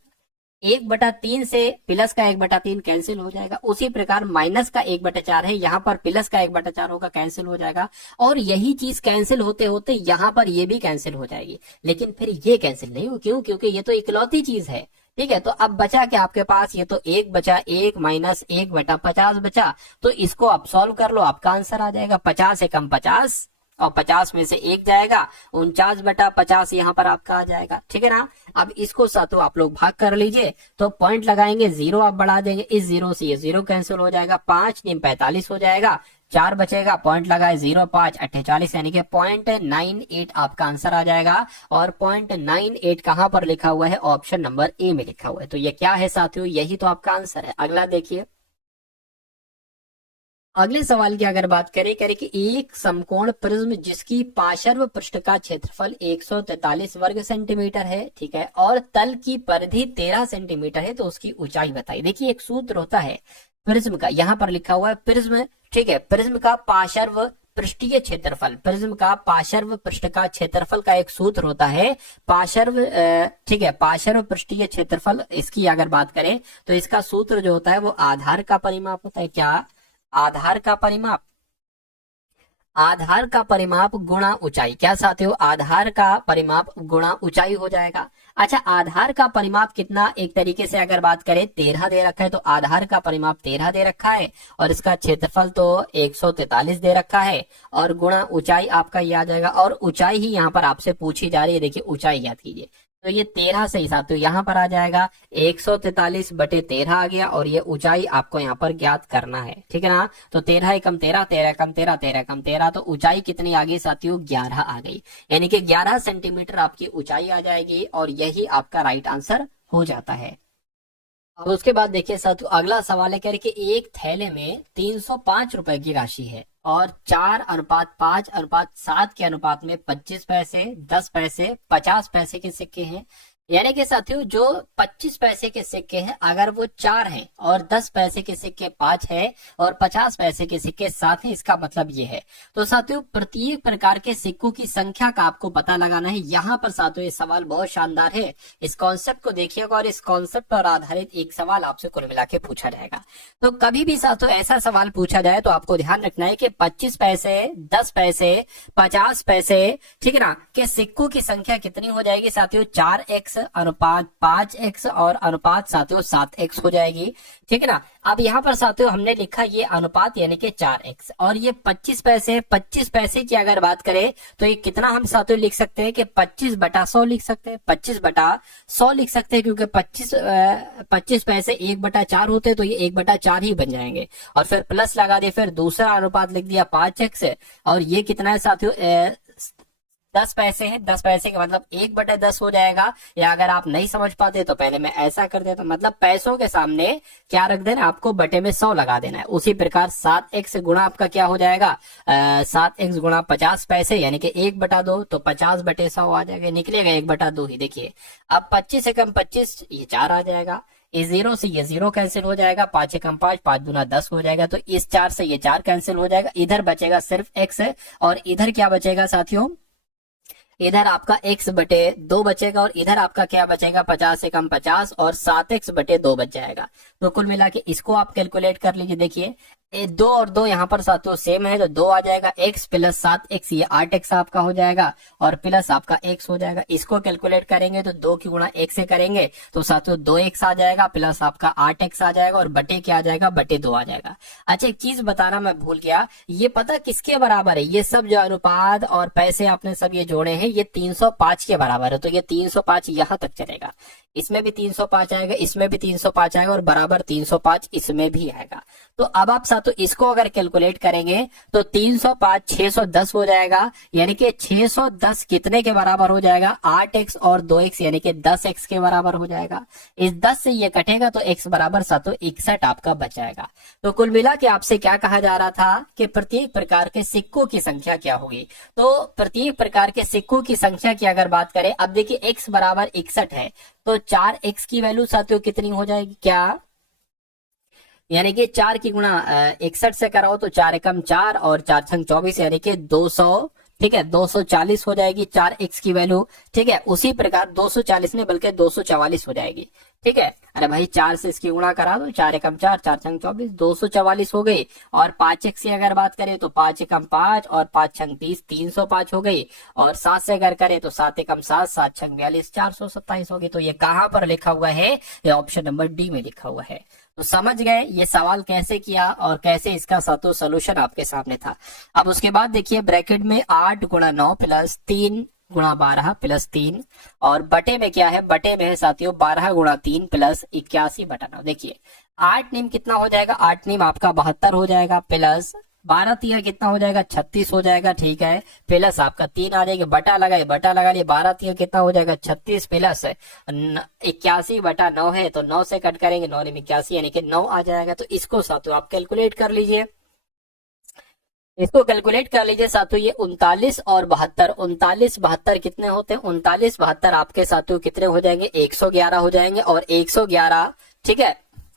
1/3 से प्लस का 1/3 कैंसिल हो जाएगा। उसी प्रकार माइनस का 1/4 है, यहाँ पर प्लस का 1/4 होगा, कैंसिल हो जाएगा। और यही चीज कैंसिल होते होते यहाँ पर ये भी कैंसिल हो जाएगी, लेकिन फिर ये कैंसिल नहीं हो, क्यों, क्योंकि ये तो इकलौती चीज है। ठीक है, तो अब बचा क्या आपके पास, ये तो 1 बचा, 1 -1/50 बचा। तो इसको आप सॉल्व कर लो, आपका आंसर आ जाएगा 50 एकम 50, और 50 में से 1 जाएगा, 49/50 यहाँ पर आपका आ जाएगा। ठीक है ना। अब इसको साथों आप लोग भाग कर लीजिए, तो पॉइंट लगाएंगे, 0 आप बढ़ा देंगे, इस 0 से ये 0 कैंसिल हो जाएगा, 5 × 45 हो जाएगा, 4 बचेगा, पॉइंट लगाए 0 5 48, यानी कि 0.98 आपका आंसर आ जाएगा। और 0.98 कहां पर लिखा हुआ है, ऑप्शन नंबर ए में लिखा हुआ है। तो ये क्या है साथियों, यही तो आपका आंसर है। अगला देखिए। अगले सवाल की अगर बात करें करें कि एक समकोण प्रिज्म जिसकी पार्श्व पृष्ठ का क्षेत्रफल 143 वर्ग सेंटीमीटर है, ठीक है, और तल की परिधि 13 सेंटीमीटर है, तो उसकी ऊंचाई बताइए। देखिए एक सूत्र होता है प्रिज्म का, यहाँ पर लिखा हुआ है प्रिज्म, ठीक है, प्रिज्म का पार्श्व पृष्ठीय क्षेत्रफल, प्रिज्म का पार्श्व पृष्ठ का क्षेत्रफल का एक सूत्र होता है पार्श्व, ठीक है, पार्श्व पृष्ठीय क्षेत्रफल। इसकी अगर बात करें तो इसका सूत्र जो होता है वो आधार का परिमाप होता है। क्या? आधार का परिमाप, आधार का परिमाप गुणा ऊंचाई। क्या साथियों? आधार का परिमाप गुणा ऊंचाई हो जाएगा। अच्छा, आधार का परिमाप कितना, एक तरीके से अगर बात करें 13 दे रखा है, तो आधार का परिमाप 13 दे रखा है और इसका क्षेत्रफल तो 143 दे रखा है, और गुणा ऊंचाई आपका ये आ जाएगा, और ऊंचाई ही यहाँ पर आपसे पूछी जा रही है। देखिए ऊंचाई याद कीजिए, तो ये 13 से हिसाब तो यहाँ पर आ जाएगा 143 बटे 13 आ गया, और ये ऊंचाई आपको यहाँ पर ज्ञात करना है, ठीक है ना। तो 13 एकम 13, 13 एकम 13, 13 एकम 13, तो ऊंचाई कितनी आ गई साथियों? 11 आ गई, यानी कि 11 सेंटीमीटर आपकी ऊंचाई आ जाएगी, और यही आपका राइट आंसर हो जाता है। अब उसके बाद देखिए साथियों अगला सवाल है, कह रहे कि एक थैले में 305 रुपए की राशि है और 4:5:7 के अनुपात में 25 पैसे, 10 पैसे, 50 पैसे के सिक्के हैं। यानी कि साथियों जो 25 पैसे के सिक्के हैं अगर वो 4 हैं, और 10 पैसे के सिक्के 5 है, और 50 पैसे के सिक्के 7 है, इसका मतलब ये है। तो साथियों प्रत्येक प्रकार के सिक्कों की संख्या का आपको पता लगाना है। यहाँ पर साथियों ये सवाल बहुत शानदार है, इस कॉन्सेप्ट को देखिएगा, और इस कॉन्सेप्ट पर आधारित एक सवाल आपसे कुल मिला के पूछा जाएगा। तो कभी भी साथियों ऐसा सवाल पूछा जाए तो आपको ध्यान रखना है कि 25 पैसे, 10 पैसे, 50 पैसे, ठीक है ना, के सिक्कों की संख्या कितनी हो जाएगी साथियों? 4x अनुपात 5x और अनुपात साथियों 7x हो जाएगी, ठीक है ना। अब यहाँ पर साथियों हमने लिखा ये अनुपात यानी कि 4x, और ये 25 पैसे, 25 पैसे की अगर बात करें तो ये कितना हम साथियों लिख सकते हैं कि 25/100 लिख सकते हैं, 25/100 लिख सकते हैं, क्योंकि 25 पैसे 1/4 होते हैं, तो ये 1/4 ही बन जाएंगे, और फिर प्लस लगा दिए, फिर दूसरा अनुपात लिख दिया 5x, और ये कितना है साथियों 10 पैसे हैं, 10 पैसे का मतलब 1/10 हो जाएगा। या अगर आप नहीं समझ पाते तो पहले मैं ऐसा कर देता, मतलब पैसों के सामने क्या रख देना, आपको बटे में 100 लगा देना है। उसी प्रकार 7x गुणा आपका क्या हो जाएगा, 7x गुणा 50 पैसे यानी कि 1/2, तो 50/100 आ जाएगा, निकलेगा 1/2 ही। देखिए अब 25 एकम 25 ये 4 आ जाएगा, इस 0 से ये 0 कैंसिल हो जाएगा, 5 एकम 5, 5 दूना 10 हो जाएगा, तो इस 4 से ये 4 कैंसिल हो जाएगा, इधर बचेगा सिर्फ x, और इधर क्या बचेगा साथियों, इधर आपका x/2 बचेगा, और इधर आपका क्या बचेगा 50 एकम 50 और 7x/2 बच जाएगा। तो कुल मिला के इसको आप कैलकुलेट कर लीजिए। देखिए 2 और 2 यहाँ पर साथियों सेम है, तो 2 आ जाएगा, x प्लस 7x ये 8x आपका हो जाएगा, और प्लस आपका x हो जाएगा। इसको कैलकुलेट करेंगे तो 2 की गुणा 1 से करेंगे तो साथियों 2x आ जाएगा, प्लस आपका 8x आ जाएगा, और बटे क्या आ जाएगा, बटे 2 आ जाएगा। अच्छा एक चीज बताना मैं भूल गया, ये पता किसके बराबर है, ये सब जो अनुपात और पैसे आपने सब ये जोड़े हैं ये 305 के बराबर है, तो ये 305 यहाँ तक चलेगा, इसमें भी 305 आएगा, इसमें भी 305 आएगा, और बराबर 305 इसमें भी आएगा। तो अब आप साथियों इसको अगर कैलकुलेट करेंगे तो 305 610 हो जाएगा, यानी कि 610 कितने के बराबर हो जाएगा, 8x और 2x यानी कि 10x के बराबर हो जाएगा। इस 10 से ये कटेगा तो x बराबर साथियों 61 आपका बचाएगा। तो कुल मिला के आपसे क्या कहा जा रहा था कि प्रत्येक प्रकार के सिक्कों की संख्या क्या होगी। तो प्रत्येक प्रकार के सिक्कों की संख्या की अगर बात करें, अब देखिए x बराबर 61 है, तो 4x की वैल्यू साथियों कितनी हो जाएगी, क्या यानी कि 4 की गुणा 61 से कराओ तो 4 एकम 4 और 4 छंग 24 यानी कि 200, ठीक है 240 हो जाएगी 4x की वैल्यू, ठीक है। उसी प्रकार 240 नहीं बल्कि 244 हो जाएगी, ठीक है। अरे भाई 4 से इसकी गुणा करा दो, 4 एकम 4, 4 छंग 24, 244 हो गई। और 5x की अगर बात करें तो 5 एकम 5 और 5 छंग 30, 305 हो गई। और 7 से अगर करें तो 7 एकम 7, 7 छंग 42, 427 होगी। तो ये कहाँ पर लिखा हुआ है, ये ऑप्शन नंबर डी में लिखा हुआ है। तो समझ गए ये सवाल कैसे किया और कैसे इसका सातों सोल्यूशन आपके सामने था। अब उसके बाद देखिए ब्रैकेट में 8 गुणा 9 प्लस 3 गुणा 12 प्लस 3, और बटे में क्या है, बटे में है साथियों 12 गुणा 3 प्लस 81/9। देखिए 8 नीम कितना हो जाएगा, 8 नीम आपका 72 हो जाएगा, प्लस 12 तिया कितना हो जाएगा 36 हो जाएगा, ठीक है। प्लस आपका 3 आ जाएगा, बटा लगाए, बटा लगा लिए, 12 तिया कितना हो जाएगा 36 प्लस 81/9 है, तो 9 से कट करेंगे, 9 में 81 यानी कि 9 आ जाएगा। तो इसको साथियों आप कैलकुलेट कर लीजिए। इसको कैलकुलेट कर लीजिए साथियों, ये 39 और 72, 39 72 कितने होते हैं, 39 72 आपके साथियों कितने हो जाएंगे, 111 हो जाएंगे। और 111, ठीक है,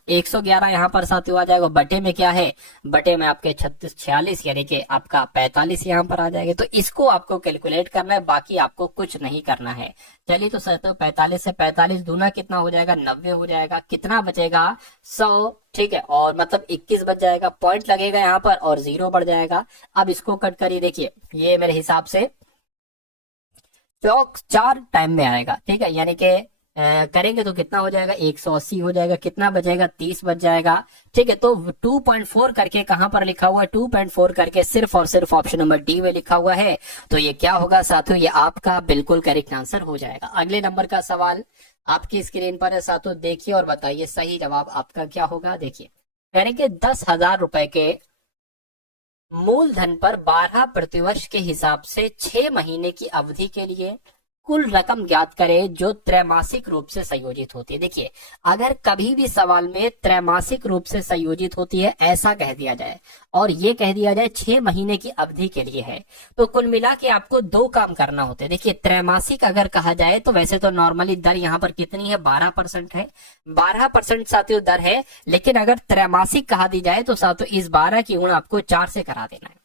111 यहाँ पर साथियों आ जाएगा, बटे में क्या है, बटे में आपके 36 46 यानी कि आपका 45 यहाँ पर आ जाएगा। तो इसको आपको कैलकुलेट करना है, बाकी आपको कुछ नहीं करना है। चलिए तो साथियों 45 से 45 दूना कितना हो जाएगा, 90 हो जाएगा। कितना बचेगा, 100, ठीक है, और मतलब 21 बच जाएगा, पॉइंट लगेगा यहाँ पर और 0 बढ़ जाएगा। अब इसको कट करिए, देखिए ये मेरे हिसाब से चौक 4 टाइम में आएगा, ठीक है, यानी कि करेंगे तो कितना हो जाएगा, 180 हो जाएगा। कितना बचेगा, 30 बच जाएगा, ठीक है। तो 2.4 करके कहां पर लिखा हुआ है, 2.4 करके सिर्फ और सिर्फ ऑप्शन नंबर डी में लिखा हुआ है। तो ये क्या होगा साथियों, ये आपका बिल्कुल करेक्ट आंसर हो जाएगा। अगले नंबर का सवाल आपकी स्क्रीन पर है साथियों, देखिए और बताइए सही जवाब आपका क्या होगा। देखिए करेंगे 10,000 रुपए के मूलधन पर 12 प्रतिवर्ष के हिसाब से 6 महीने की अवधि के लिए कुल रकम ज्ञात करें जो त्रैमासिक रूप से संयोजित होती है। देखिए अगर कभी भी सवाल में त्रैमासिक रूप से संयोजित होती है ऐसा कह दिया जाए और ये कह दिया जाए 6 महीने की अवधि के लिए है, तो कुल मिला के आपको 2 काम करना होते हैं। देखिए त्रैमासिक अगर कहा जाए तो वैसे तो नॉर्मली दर यहाँ पर कितनी है, 12% है, 12% साथियों दर है। लेकिन अगर त्रैमासिक कहा दी जाए तो साथियों इस 12 की गुणा आपको 4 से करा देना है,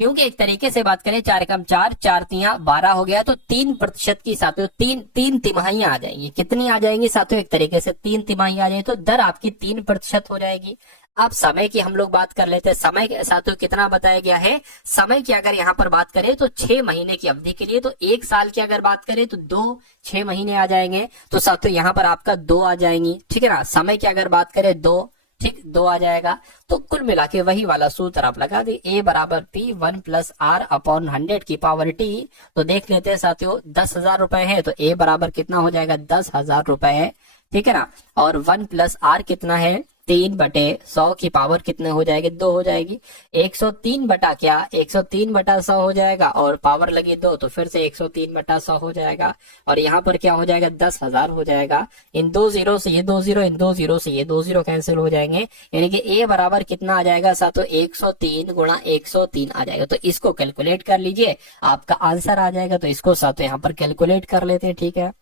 क्योंकि एक तरीके से बात करें 4 एकम 4, 4 तिया 12 हो गया, तो 3% की साथियों तीन तिमाहियां आ जाएंगी। कितनी आ जाएंगी साथियों, एक तरीके से 3 तिमाहियां आ जाएंगी, तो दर आपकी 3% हो जाएगी। अब समय की हम लोग बात कर लेते हैं, समय साथियों कितना बताया गया है, समय की अगर यहाँ पर बात करें तो 6 महीने की अवधि के लिए, तो 1 साल की अगर बात करें तो 6 महीने आ जाएंगे, तो साथियों यहाँ पर आपका 2 आ जाएंगी, ठीक है ना। समय की अगर बात करें 2, ठीक 2 आ जाएगा। तो कुल मिला के वही वाला सूत्र आप लगा दी, a बराबर p 1 प्लस r अपॉन 100 की पावर t। तो देख लेते हैं साथियों 10,000 रुपए है, तो a बराबर कितना हो जाएगा, 10,000 रुपए है, ठीक है ना। और 1 प्लस r कितना है, 3/100 की पावर कितने हो जाएगी, 2 हो जाएगी। 103 बटा क्या, 103 बटा 100 हो जाएगा, और पावर लगी 2 तो फिर से 103 बटा 100 हो जाएगा। और यहाँ पर क्या हो जाएगा, 10,000 हो जाएगा। इन 2 जीरो से ये 2 जीरो, इन 2 जीरो से ये 2 जीरो कैंसिल हो जाएंगे, यानी कि a बराबर कितना आ जाएगा साथियों, 103 गुणा 103 आ जाएगा। तो इसको कैलकुलेट कर लीजिए, आपका आंसर आ जाएगा। तो इसको साथियों यहाँ पर कैलकुलेट कर लेते हैं, ठीक है।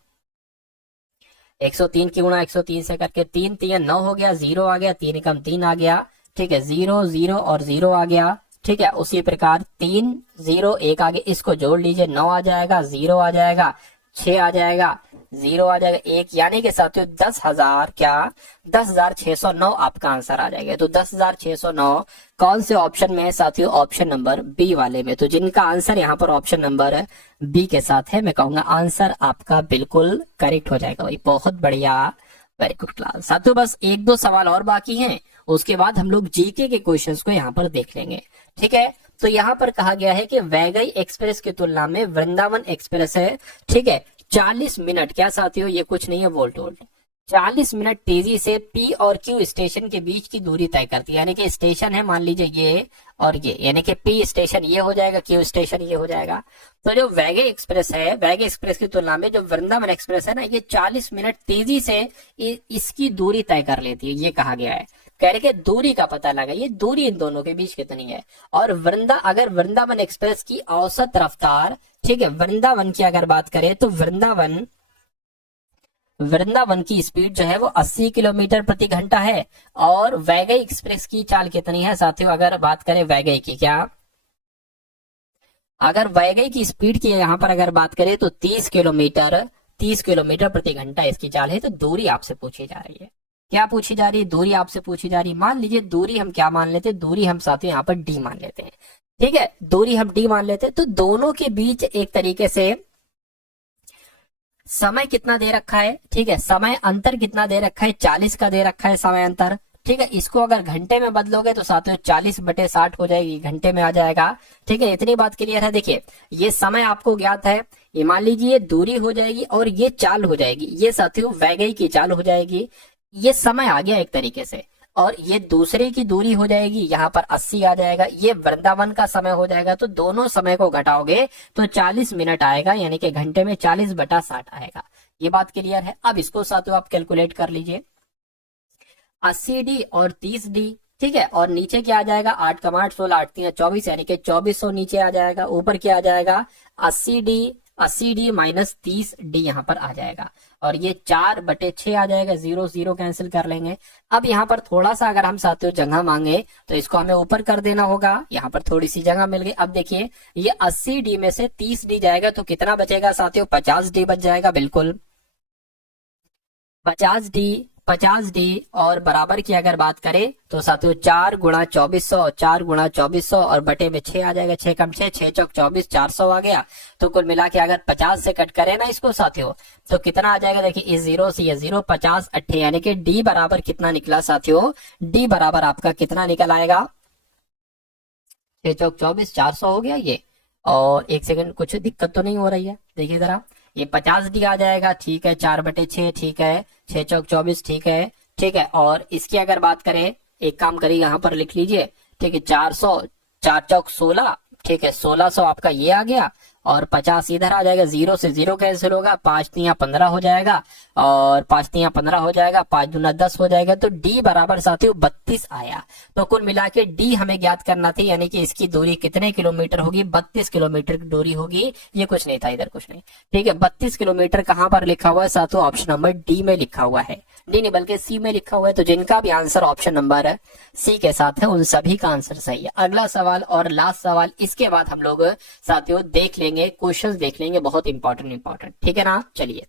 103 की गुणा 103 से करके 3 3 9 हो गया, 0 आ गया, 3 एकम 3 आ गया, ठीक है, 0 0 और 0 आ गया, ठीक है। उसी प्रकार 3 0 1 आ गया, इसको जोड़ लीजिए, 9 आ जाएगा, 0 आ जाएगा, 6 आ जाएगा, 0 आ जाएगा, 1, यानी कि साथियों 10,000 क्या, 10,609 आपका आंसर आ जाएगा। तो 10,609 कौन से ऑप्शन में है साथियों, ऑप्शन नंबर बी वाले में। तो जिनका आंसर यहाँ पर ऑप्शन नंबर बी के साथ है, मैं कहूंगा आंसर आपका बिल्कुल करेक्ट हो जाएगा। भाई बहुत बढ़िया, वेरी गुड क्लास। साथियों बस 1-2 सवाल और बाकी हैं, उसके बाद हम लोग जीके के क्वेश्चंस को यहाँ पर देख लेंगे, ठीक है। तो यहाँ पर कहा गया है कि वैगई एक्सप्रेस की तुलना में वृंदावन एक्सप्रेस है, ठीक है, 40 मिनट, क्या साथियों ये कुछ नहीं है वोल्ट, 40 मिनट तेजी से पी और क्यू स्टेशन के बीच की दूरी तय करती है। यानी कि स्टेशन है मान लीजिए ये और ये, यानी कि पी स्टेशन ये हो जाएगा, क्यू स्टेशन ये हो जाएगा। तो जो वैगई एक्सप्रेस है, वैगई एक्सप्रेस की तुलना में जो वृंदावन एक्सप्रेस है ना, ये 40 मिनट तेजी से इसकी दूरी तय कर लेती है, ये कहा गया है। कह रहे कि दूरी का पता लगाइए, दूरी इन दोनों के बीच कितनी है। और अगर वृंदावन एक्सप्रेस की औसत रफ्तार, ठीक है, वृंदावन की अगर बात करें तो वृंदावन की स्पीड जो है वो 80 किलोमीटर प्रति घंटा है। और वैगई एक्सप्रेस की चाल कितनी है साथियों, अगर बात करें वैगई की, क्या अगर वैगई की स्पीड की यहाँ पर अगर बात करें तो 30 किलोमीटर प्रति घंटा इसकी चाल है। तो दूरी आपसे पूछी जा रही है, क्या पूछी जा रही है, दूरी आपसे पूछी जा रही है। मान लीजिए दूरी हम क्या मान लेते हैं, दूरी हम साथियों यहाँ पर डी मान लेते हैं, ठीक है, दूरी हम डी मान लेते हैं। तो दोनों के बीच एक तरीके से समय कितना दे रखा है, ठीक है, समय अंतर कितना दे रखा है, 40 का दे रखा है समय अंतर, ठीक है। इसको अगर घंटे में बदलोगे तो साथियों 40/60 हो जाएगी, घंटे में आ जाएगा, ठीक है। इतनी बात क्लियर है। देखिए ये समय आपको ज्ञात है, ये मान लीजिए दूरी हो जाएगी और ये चाल हो जाएगी, ये साथियों वैगई की चाल हो जाएगी, ये समय आ गया एक तरीके से। और ये दूसरे की दूरी हो जाएगी, यहाँ पर 80 आ जाएगा, ये वृंदावन का समय हो जाएगा। तो दोनों समय को घटाओगे तो 40 मिनट आएगा, यानी कि घंटे में 40/60 आएगा। ये बात क्लियर है। अब इसको साथियों आप कैलकुलेट कर लीजिए, 80D और 30D, ठीक है। और नीचे क्या आ जाएगा, 8 कमा 8 16 8 3 24, यानी कि 2400 नीचे आ जाएगा। ऊपर क्या आ जाएगा, 80D माइनस 30D यहाँ पर आ जाएगा। और ये 4/6 आ जाएगा, 0 0 कैंसिल कर लेंगे। अब यहाँ पर थोड़ा सा अगर हम साथियों जगह मांगे तो इसको हमें ऊपर कर देना होगा। यहाँ पर थोड़ी सी जगह मिल गई। अब देखिए ये 80D में से 30D जाएगा तो कितना बचेगा साथियों, 50D बच जाएगा। बिल्कुल 50D और बराबर की अगर बात करें तो साथियों 4 गुणा 2400, 4 गुणा 2400 और बटे में 6 आ जाएगा। 6 कम 6, 6 चौक 24, 400 आ गया। तो कुल मिला के अगर 50 से कट करें ना इसको साथियों तो कितना आ जाएगा, देखिए इस 0 से ये 0, 50 8, यानी कि डी बराबर कितना निकला साथियों, डी बराबर आपका कितना निकल आएगा, 6 चौक 24, 400 हो गया ये। और एक सेकंड, कुछ दिक्कत तो नहीं हो रही है, देखिए जरा, ये 50D आ जाएगा। ठीक है, 4/6 ठीक है, 6 चौक 24 ठीक है, ठीक है। और इसकी अगर बात करें, एक काम करिए यहाँ पर लिख लीजिए, ठीक है, 400, 4 चौक 16, ठीक है, 1600 आपका ये आ गया। और 50 इधर आ जाएगा, 0 से 0 कैंसिल होगा, 5 तिया 15 हो जाएगा। और 5 तिया 15 हो जाएगा, 5 दूना 10 हो जाएगा। तो डी बराबर साथियों 32 आया। तो कुल मिला के डी हमें ज्ञात करना थी, यानी कि इसकी दूरी कितने किलोमीटर होगी, 32 किलोमीटर की दूरी होगी। ये कुछ नहीं था, इधर कुछ नहीं, ठीक है। 32 किलोमीटर कहां पर लिखा हुआ है साथियों, ऑप्शन नंबर डी में लिखा हुआ है, डी नहीं बल्कि सी में लिखा हुआ है। तो जिनका भी आंसर ऑप्शन नंबर सी के साथ है उन सभी का आंसर सही है। अगला सवाल और लास्ट सवाल, इसके बाद हम लोग साथियों देख लेंगे, क्वेश्चंस देख लेंगे, बहुत इंपॉर्टेंट, ठीक है ना। चलिए,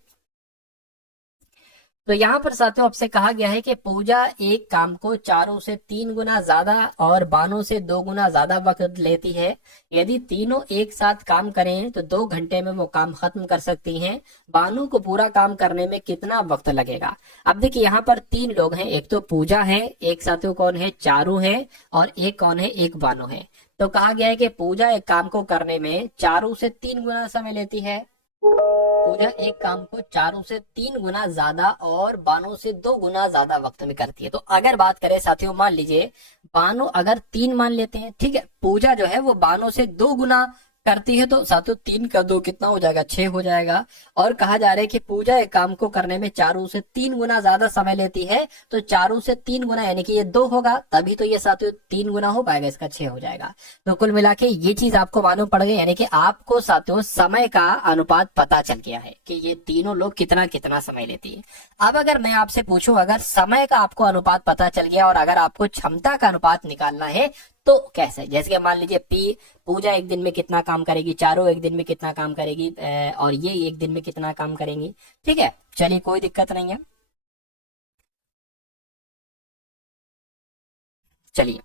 तो यहाँ पर साथियों आपसे कहा गया है कि पूजा एक काम को चारों से 3 गुना ज्यादा और बानों से 2 गुना ज्यादा वक्त लेती है। यदि तीनों एक साथ काम करें तो 2 घंटे में वो काम खत्म कर सकती हैं। बानू को पूरा काम करने में कितना वक्त लगेगा। अब देखिए यहाँ पर 3 लोग हैं, एक तो पूजा है, एक साथियों कौन है, चारू है, और एक कौन है, एक बानो है। तो कहा गया है कि पूजा एक काम को करने में चारू से 3 गुना समय लेती है। पूजा एक काम को चारों से 3 गुना ज्यादा और बानों से 2 गुना ज्यादा वक्त में करती है। तो अगर बात करें साथियों, मान लीजिए बानो अगर 3 मान लेते हैं, ठीक है, पूजा जो है वो बानों से 2 गुना करती है, तो साथियों 3 का 2 कितना हो जाएगा, 6 हो जाएगा। और कहा जा रहा है कि पूजा एक काम को करने में चारों से 3 गुना ज्यादा समय लेती है, तो चारों से 3 गुना यानी कि ये 2 होगा, तभी तो ये साथियों 3 गुना हो पाएगा, इसका 6 हो जाएगा। तो कुल मिला के ये चीज आपको मालूम पड़ गई, यानी कि आपको साथियों समय का अनुपात पता चल गया है कि ये तीनों लोग कितना कितना समय लेती है। अब अगर मैं आपसे पूछूं, अगर समय का आपको अनुपात पता चल गया और अगर आपको क्षमता का अनुपात निकालना है तो कैसे, जैसे कि मान लीजिए पूजा एक दिन में कितना काम करेगी, चारों एक दिन में कितना काम करेगी, और ये एक दिन में कितना काम करेंगी, ठीक है। चलिए कोई दिक्कत नहीं है, चलिए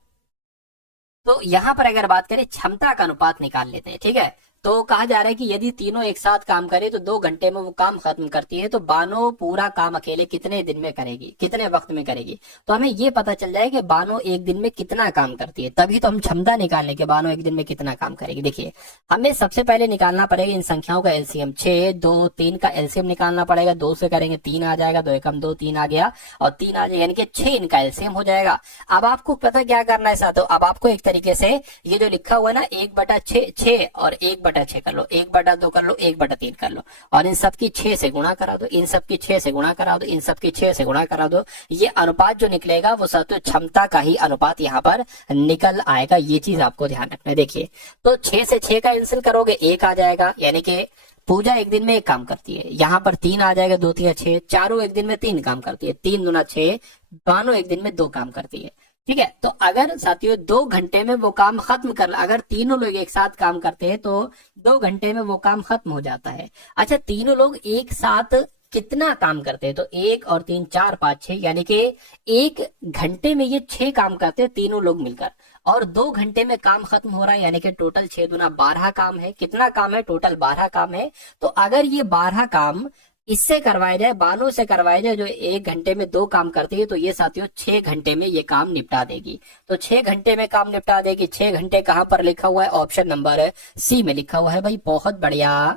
तो यहां पर अगर बात करें क्षमता का अनुपात निकाल लेते हैं, ठीक है। तो कहा जा रहा है कि यदि तीनों एक साथ काम करे तो 2 घंटे में वो काम खत्म करती है, तो बानो पूरा काम अकेले कितने दिन में करेगी, कितने वक्त में करेगी। तो हमें ये पता चल जाए कि बानो एक दिन में कितना काम करती है, तभी तो हम क्षमता निकालने के बानो एक दिन में कितना काम करेगी। देखिए हमें सबसे पहले निकालना पड़ेगा इन संख्याओं का एलसीएम, 6 2 3 का एलसीएम निकालना पड़ेगा। 2 से करेंगे 3 आ जाएगा, 2 एकम 2 3 आ गया, और 3 आ जाएगा, यानी कि 6 इनका एलसीएम हो जाएगा। अब आपको पता क्या करना है साथियों, अब आपको एक तरीके से ये जो लिखा हुआ है ना 1/6 और 1/6 कर लो, 1/2 कर लो, 1/3 कर लो, और इन सब की 6 से गुणा करा दो, इन सब की 6 से गुणा करा दो, इन सब की 6 से गुणा करा दो। ये अनुपात जो निकलेगा वो साथियों क्षमता का ही अनुपात यहाँ पर निकल आएगा। ये चीज आपको ध्यान रखना है। देखिए तो 6 से 6 का कैंसिल करोगे 1 आ जाएगा, यानी कि पूजा एक दिन में 1 काम करती है। यहाँ पर 3 आ जाएगा, 2 3 6, चारों एक दिन में 3 काम करती है, 3 दूना 6, बानो एक दिन में 2 काम करती है, ठीक है। तो अगर साथियों 2 घंटे में वो काम खत्म कर, अगर तीनों लोग एक साथ काम करते हैं तो 2 घंटे में वो काम खत्म हो जाता है। अच्छा तीनों लोग एक साथ कितना काम करते हैं, तो 1 और 3 4 5 6, यानी कि 1 घंटे में ये 6 काम करते हैं तीनों लोग मिलकर, और 2 घंटे में काम खत्म हो रहा है, यानी कि टोटल 6 दूना 12 काम है। कितना काम है, टोटल 12 काम है। तो अगर ये 12 काम इससे करवाया जाए, बानों से करवाया जाए जो 1 घंटे में 2 काम करती है, तो ये साथियों 6 घंटे में ये काम निपटा देगी। तो 6 घंटे में काम निपटा देगी। 6 घंटे कहां पर लिखा हुआ है, ऑप्शन नंबर सी में लिखा हुआ है भाई, बहुत बढ़िया,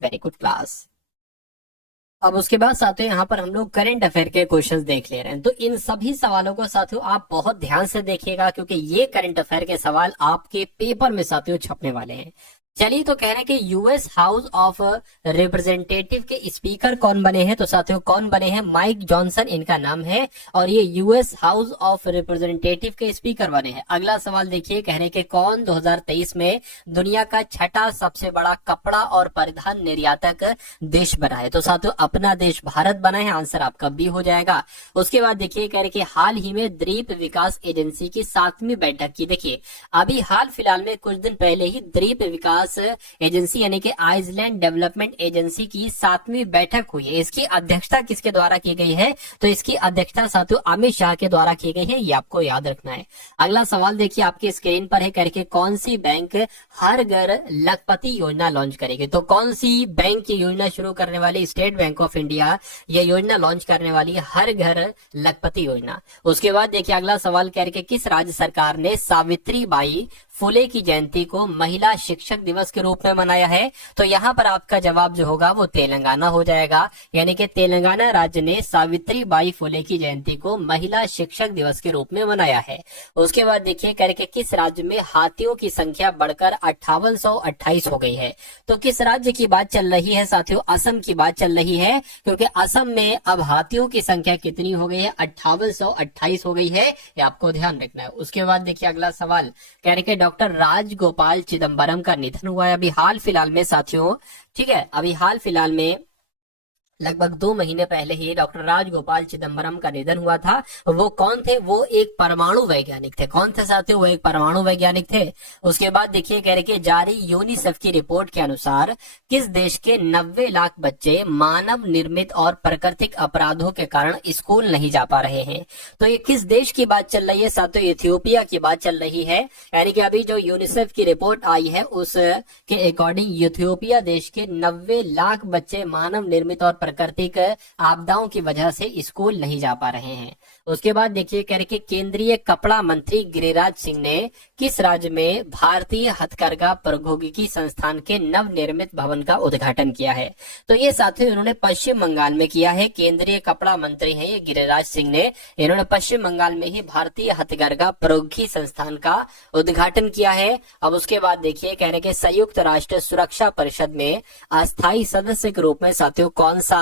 वेरी गुड क्लास। अब उसके बाद साथियों यहाँ पर हम लोग करंट अफेयर के क्वेश्चंस देख ले रहे हैं। तो इन सभी सवालों को साथियों आप बहुत ध्यान से देखिएगा, क्योंकि ये करंट अफेयर के सवाल आपके पेपर में साथियों छपने वाले हैं। चलिए, तो कह रहे हैं कि यूएस हाउस ऑफ रिप्रेजेंटेटिव के स्पीकर कौन बने हैं? तो साथियों कौन बने हैं? माइक जॉनसन इनका नाम है और ये यूएस हाउस ऑफ रिप्रेजेंटेटिव के स्पीकर बने हैं। अगला सवाल देखिए, कह रहे हैं कि कौन 2023 में दुनिया का छठा सबसे बड़ा कपड़ा और परिधान निर्यातक देश बना है? तो साथियों अपना देश भारत बना है, आंसर आपका बी हो जाएगा। उसके बाद देखिए, कह रहे कि हाल ही में द्वीप विकास एजेंसी की 7वीं बैठक की, देखिए अभी हाल फिलहाल में कुछ दिन पहले ही द्वीप विकास एजेंसी यानी कि आइसलैंड डेवलपमेंट एजेंसी की 7वीं बैठक हुई है। इसकी अध्यक्षता किसके द्वारा की गई है? तो इसकी अध्यक्षता साथियों अमित शाह के द्वारा की गई है, ये आपको याद रखना है। अगला सवाल देखिए आपके स्क्रीन पर है, करके कौन सी बैंक हर घर लखपति योजना लॉन्च करेगी? तो कौन सी बैंक की योजना शुरू करने वाली? स्टेट बैंक ऑफ इंडिया ये योजना लॉन्च करने वाली है, हर घर लखपति योजना। उसके बाद देखिए अगला सवाल करके किस राज्य सरकार ने सावित्री बाई फुले की जयंती को महिला शिक्षक दिवस के रूप में मनाया है? तो यहाँ पर आपका जवाब जो होगा वो तेलंगाना हो जाएगा, यानी कि तेलंगाना राज्य ने सावित्री बाई फुले की जयंती को महिला शिक्षक दिवस के रूप में मनाया है। उसके बाद देखिए करके किस राज्य में हाथियों की संख्या बढ़कर 5828 हो गई है? तो किस राज्य की बात चल रही है साथियों? असम की बात चल रही है, क्योंकि असम में अब हाथियों की संख्या कितनी हो गई है? 5828 हो गई है, ये आपको ध्यान रखना है। उसके बाद देखिए अगला सवाल कह रहे डॉक्टर राजगोपाल चिदम्बरम का निधन हुआ है अभी हाल फिलहाल में साथियों, ठीक है, अभी हाल फिलहाल में लगभग 2 महीने पहले ही डॉक्टर राजगोपाल चिदम्बरम का निधन हुआ था। वो कौन थे? वो एक परमाणु वैज्ञानिक थे। कौन थे साथियों? वो एक परमाणु वैज्ञानिक थे। उसके बाद देखिए कह रहे कि जारी यूनिसेफ की रिपोर्ट के अनुसार किस देश के 90 लाख बच्चे मानव निर्मित और प्राकृतिक अपराधों के कारण स्कूल नहीं जा पा रहे हैं? तो ये किस देश की बात चल रही है साथियों? इथियोपिया की बात चल रही है। यानी कि अभी जो यूनिसेफ की रिपोर्ट आई है उसके अकॉर्डिंग इथियोपिया देश के 90 लाख बच्चे मानव निर्मित और प्राकृतिक आपदाओं की वजह से स्कूल नहीं जा पा रहे हैं। उसके बाद देखिए कह रहे कि केंद्रीय कपड़ा मंत्री गिरिराज सिंह ने किस राज्य में भारतीय हथकरघा प्रौद्योगिकी संस्थान के नवनिर्मित भवन का उद्घाटन किया है? तो ये साथियों इन्होंने पश्चिम बंगाल में किया है। केंद्रीय कपड़ा मंत्री हैं ये गिरिराज सिंह ने, इन्होंने पश्चिम बंगाल में ही भारतीय हथकरघा प्रौद्योगिकी संस्थान का उद्घाटन किया है। अब उसके बाद देखिए कह रहे कि संयुक्त राष्ट्र सुरक्षा परिषद में अस्थायी सदस्य के रूप में साथियों कौन सा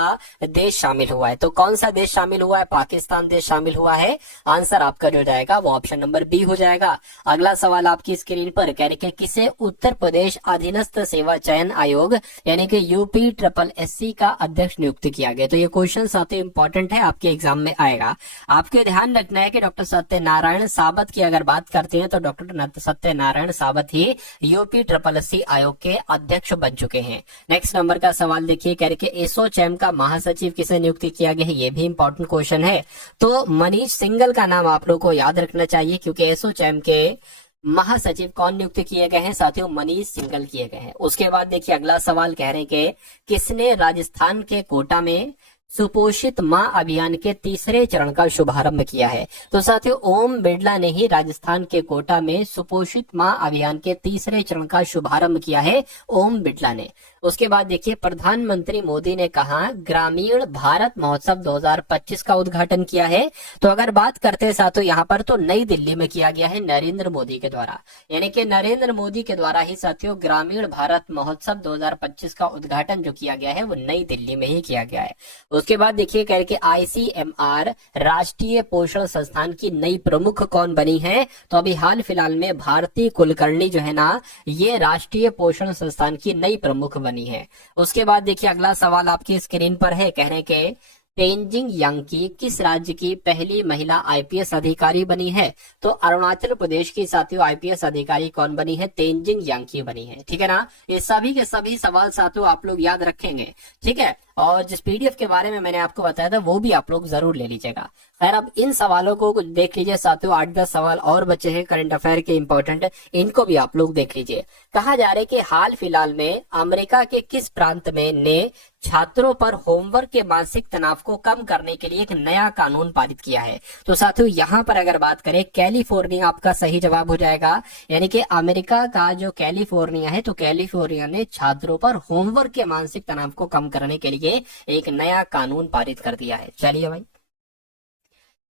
देश शामिल हुआ है? तो कौन सा देश शामिल हुआ है? पाकिस्तान देश शामिल हुआ है। आंसर आपका जो जाएगा वो ऑप्शन नंबर बी हो जाएगा। अगला सवाल आपकी स्क्रीन पर कह रहे कि किसे उत्तर प्रदेश अधीनस्थ सेवा चयन आयोग यानी कि यूपी SSSC का अध्यक्ष नियुक्त किया गया? तो ये क्वेश्चन साथियों इंपॉर्टेंट है, आपके एग्जाम में आएगा। आपके ध्यान रखना है कि डॉक्टर सत्यनारायण सावत की अगर बात करते हैं तो डॉक्टर सत्यनारायण सावत ही यूपी SSSC आयोग के अध्यक्ष बन चुके हैं। नेक्स्ट नंबर का सवाल देखिए कह रहे कि एसोचैम का महासचिव किसे नियुक्त किया गया है? ये भी इंपॉर्टेंट क्वेश्चन है। तो मनीष सिंघल का नाम आप लोग को याद रखना चाहिए, क्योंकि एसोचैम के महासचिव कौन नियुक्त किए गए हैं साथियों? मनीष सिंघल किए गए हैं। उसके बाद देखिए अगला सवाल कह रहे हैं कि किसने राजस्थान के कोटा में सुपोषित मां अभियान के 3रे चरण का शुभारंभ किया है? तो साथियों ओम बिड़ला ने ही राजस्थान के कोटा में सुपोषित मां अभियान के 3रे चरण का शुभारंभ किया है, ओम बिड़ला ने। उसके बाद देखिए प्रधानमंत्री मोदी ने कहा ग्रामीण भारत महोत्सव 2025 का उद्घाटन किया है? तो अगर बात करते हैं साथियों यहाँ पर तो नई दिल्ली में किया गया है नरेंद्र मोदी के द्वारा, यानी कि नरेंद्र मोदी के द्वारा ही साथियों ग्रामीण भारत महोत्सव 2025 का उद्घाटन जो किया गया है वो नई दिल्ली में ही किया गया है। उसके बाद देखिए कह रहे कि ICMR राष्ट्रीय पोषण संस्थान की नई प्रमुख कौन बनी है? तो अभी हाल फिलहाल में भारती कुलकर्णी जो है ना ये राष्ट्रीय पोषण संस्थान की नई प्रमुख बनी है। उसके बाद देखिए अगला सवाल आपकी स्क्रीन पर है, कह रहे कि तेंजिंग यांकी किस राज्य की पहली महिला IPS अधिकारी बनी है? तो अरुणाचल प्रदेश की साथियों IPS अधिकारी कौन बनी है? तेंजिंग यांकी बनी है। ठीक है ना, ये सभी के सभी सवाल साथियों आप लोग याद रखेंगे, ठीक है। और जिस PDF के बारे में मैंने आपको बताया था वो भी आप लोग जरूर ले लीजिएगा। खैर अब इन सवालों को देख लीजिए साथियों, 8-10 सवाल और बचे हैं करंट अफेयर के इंपॉर्टेंट, इनको भी आप लोग देख लीजिए। कहा जा रहा है कि हाल फिलहाल में अमेरिका के किस प्रांत में ने छात्रों पर होमवर्क के मानसिक तनाव को कम करने के लिए एक नया कानून पारित किया है? तो साथियों यहाँ पर अगर बात करें कैलिफोर्निया आपका सही जवाब हो जाएगा, यानी कि अमेरिका का जो कैलिफोर्निया है तो कैलिफोर्निया ने छात्रों पर होमवर्क के मानसिक तनाव को कम करने के लिए एक नया कानून पारित कर दिया है। चलिए भाई,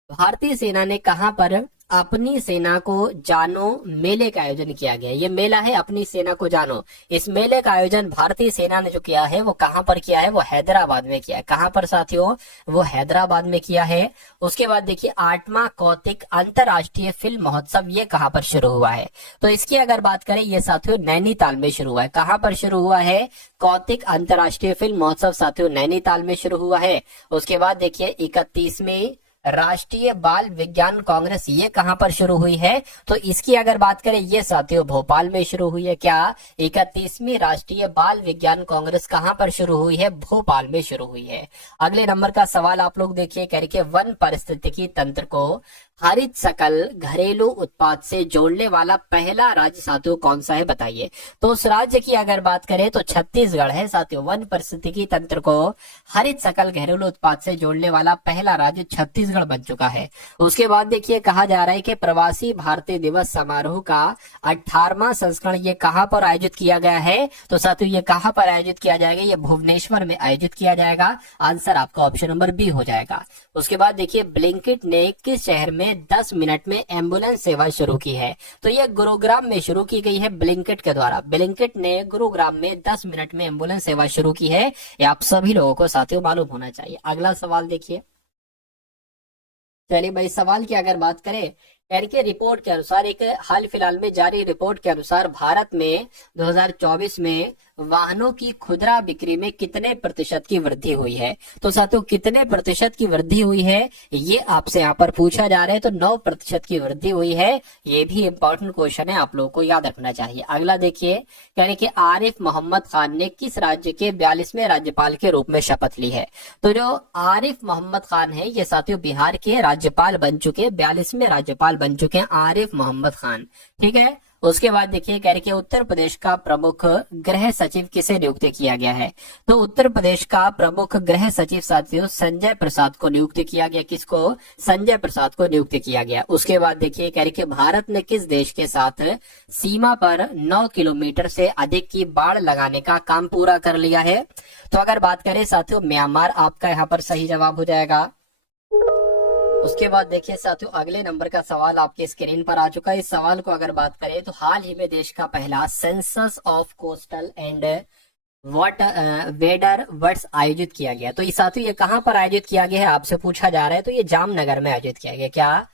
भारतीय सेना ने कहां पर अपनी सेना को जानो मेले का आयोजन किया गया। ये मेला है अपनी सेना को जानो। इस मेले का आयोजन भारतीय सेना ने जो किया है वो कहां पर किया है? वो हैदराबाद में किया है। कहां पर साथियों? वो हैदराबाद में किया है। उसके बाद देखिए 8वां कौतिक अंतरराष्ट्रीय फिल्म महोत्सव ये कहां पर शुरू हुआ है? तो इसकी अगर बात करें ये साथियों नैनीताल में शुरू हुआ है। कहां पर शुरू हुआ है? कौतिक अंतरराष्ट्रीय फिल्म महोत्सव साथियों नैनीताल में शुरू हुआ है। उसके बाद देखिए 31वीं राष्ट्रीय बाल विज्ञान कांग्रेस ये कहां पर शुरू हुई है? तो इसकी अगर बात करें ये साथियों भोपाल में शुरू हुई है। क्या? 31वीं राष्ट्रीय बाल विज्ञान कांग्रेस कहां पर शुरू हुई है? भोपाल में शुरू हुई है। अगले नंबर का सवाल आप लोग देखिए, कह रहे वन पारिस्थितिकी तंत्र को हरित सकल घरेलू उत्पाद से जोड़ने वाला पहला राज्य साथियों कौन सा है बताइए। तो उस राज्य की अगर बात करें तो छत्तीसगढ़ है साथियों। वन पारिस्थितिकी तंत्र को हरित सकल घरेलू उत्पाद से जोड़ने वाला पहला राज्य छत्तीसगढ़ बन चुका है। उसके बाद देखिए कहा जा रहा है कि प्रवासी भारतीय दिवस समारोह का 18वां संस्करण ये कहां पर आयोजित किया गया है? तो साथियों ये कहां पर आयोजित किया जाएगा? ये भुवनेश्वर में आयोजित किया जाएगा। आंसर आपका ऑप्शन नंबर बी हो जाएगा। उसके बाद देखिए ब्लिंकिट ने किस शहर में 10 मिनट में एम्बुलेंस सेवा शुरू की है? तो ये गुरुग्राम में शुरू की गई है ब्लिंकिट के द्वारा। ब्लिंकिट ने गुरुग्राम में 10 मिनट में एम्बुलेंस सेवा शुरू की है। ये आप सभी लोगों को साथियों मालूम होना चाहिए। अगला सवाल देखिए। चलिए भाई सवाल की अगर बात करें, के रिपोर्ट के अनुसार एक हाल फिलहाल में जारी रिपोर्ट के अनुसार भारत में 2024 में वाहनों की खुदरा बिक्री में कितने प्रतिशत की वृद्धि हुई है? तो साथियों कितने प्रतिशत की वृद्धि हुई है ये आपसे यहाँ पर पूछा जा रहा है। तो 9% की वृद्धि हुई है। ये भी इंपॉर्टेंट क्वेश्चन है, आप लोगों को याद रखना चाहिए। अगला देखिए, यानी कि आरिफ मोहम्मद खान ने किस राज्य के 42वें राज्यपाल के रूप में शपथ ली है? तो जो आरिफ मोहम्मद खान है ये साथियों बिहार के राज्यपाल बन चुके, 42वें राज्यपाल बन चुके हैं आरिफ मोहम्मद खान। ठीक है। उसके बाद देखिए कह रहे कि उत्तर प्रदेश का प्रमुख गृह सचिव किसे नियुक्त किया गया है? तो उत्तर प्रदेश का प्रमुख गृह सचिव साथियों संजय प्रसाद को नियुक्त किया गया। किसको? संजय प्रसाद को नियुक्त किया गया। उसके बाद देखिए कह रहे कि भारत ने किस देश के साथ सीमा पर 9 किलोमीटर से अधिक की बाड़ लगाने का काम पूरा कर लिया है? तो अगर बात करें साथियों म्यांमार आपका यहाँ पर सही जवाब हो जाएगा। उसके बाद देखिए साथियों अगले नंबर का सवाल आपके स्क्रीन पर आ चुका है। इस सवाल को अगर बात करें तो हाल ही में देश का पहला census of coastal and weather words आयोजित किया गया। तो ये साथियों ये कहां पर आयोजित किया गया है आपसे पूछा जा रहा है। तो ये जामनगर में आयोजित किया गया। क्या?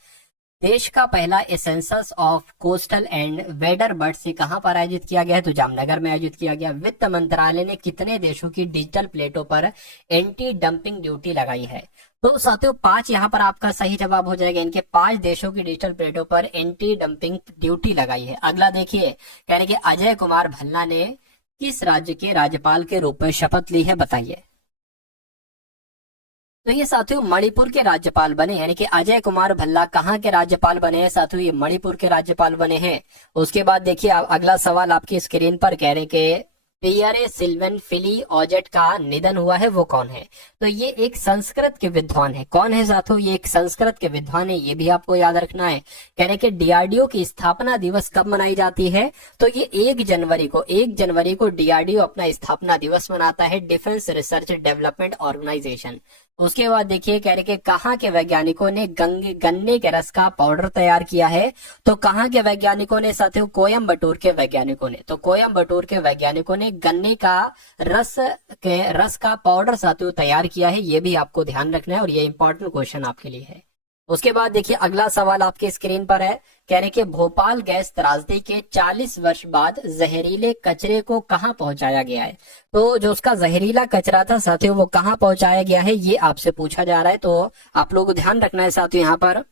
देश का पहला census of coastal and weather birds से कहां पर आयोजित किया गया है? तो जामनगर में आयोजित किया गया। वित्त मंत्रालय ने कितने देशों की डिजिटल प्लेटों पर एंटी डंपिंग ड्यूटी लगाई है? तो साथियों 5 यहाँ पर आपका सही जवाब हो जाएगा। इनके 5 देशों की डिजिटल प्लेटों पर एंटी डंपिंग ड्यूटी लगाई है। अगला देखिए कह रहे कि अजय कुमार भल्ला ने किस राज्य के राज्यपाल के रूप में शपथ ली है बताइए। तो ये साथियों मणिपुर के राज्यपाल बने, यानी कि अजय कुमार भल्ला कहाँ के राज्यपाल बने हैं साथियों? ये मणिपुर के राज्यपाल बने हैं। उसके बाद देखिए अगला सवाल आपकी स्क्रीन पर कह रहे कि पियरे सिल्वन फिली ऑजेट का निधन हुआ है, वो कौन है? तो ये एक संस्कृत के विद्वान है। कौन है साथियों? ये एक संस्कृत के विद्वान है, ये भी आपको याद रखना है। कह रहे कि डीआरडीओ की स्थापना दिवस कब मनाई जाती है? तो ये 1 जनवरी को डीआरडीओ अपना स्थापना दिवस मनाता है, डिफेंस रिसर्च डेवलपमेंट ऑर्गेनाइजेशन। उसके बाद देखिए कह रहे कि कहाँ के वैज्ञानिकों ने गन्ने के रस का पाउडर तैयार किया है? तो कहाँ के वैज्ञानिकों ने साथियों? कोयम्बटूर के वैज्ञानिकों ने। तो कोयम्बटूर के वैज्ञानिकों ने गन्ने का रस का पाउडर साथियों तैयार किया है। ये भी आपको ध्यान रखना है और ये इंपॉर्टेंट क्वेश्चन आपके लिए है। उसके बाद देखिए अगला सवाल आपके स्क्रीन पर है। कह रहे कि भोपाल गैस त्रासदी के 40 वर्ष बाद जहरीले कचरे को कहां पहुंचाया गया है? तो जो उसका जहरीला कचरा था साथियों वो कहां पहुंचाया गया है ये आपसे पूछा जा रहा है। तो आप लोग को ध्यान रखना है साथियों यहाँ पर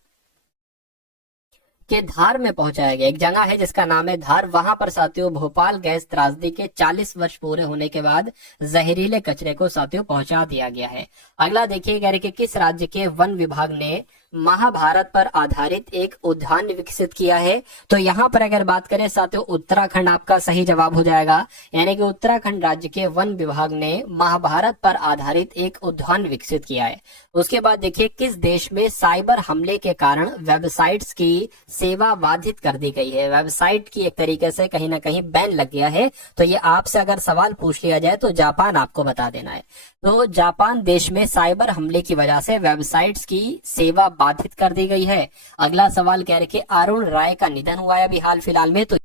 के धार में पहुंचाया गया। एक जगह है जिसका नाम है धार, वहां पर साथियों भोपाल गैस त्रासदी के 40 वर्ष पूरे होने के बाद जहरीले कचरे को साथियों पहुंचा दिया गया है। अगला देखिए कह रहे कि किस राज्य के वन विभाग ने महाभारत पर आधारित एक उद्यान विकसित किया है? तो यहाँ पर अगर बात करें साथियों उत्तराखंड आपका सही जवाब हो जाएगा। यानी कि उत्तराखंड राज्य के वन विभाग ने महाभारत पर आधारित एक उद्यान विकसित किया है। उसके बाद देखिए किस देश में साइबर हमले के कारण वेबसाइट्स की सेवा बाधित कर दी गई है? वेबसाइट की एक तरीके से कहीं ना कहीं बैन लग गया है। तो ये आपसे अगर सवाल पूछ लिया जाए तो जापान आपको बता देना है। तो जापान देश में साइबर हमले की वजह से वेबसाइट्स की सेवा बाधित कर दी गई है। अगला सवाल कह रहे कि अरुण राय का निधन हुआ है अभी हाल फिलहाल में, तो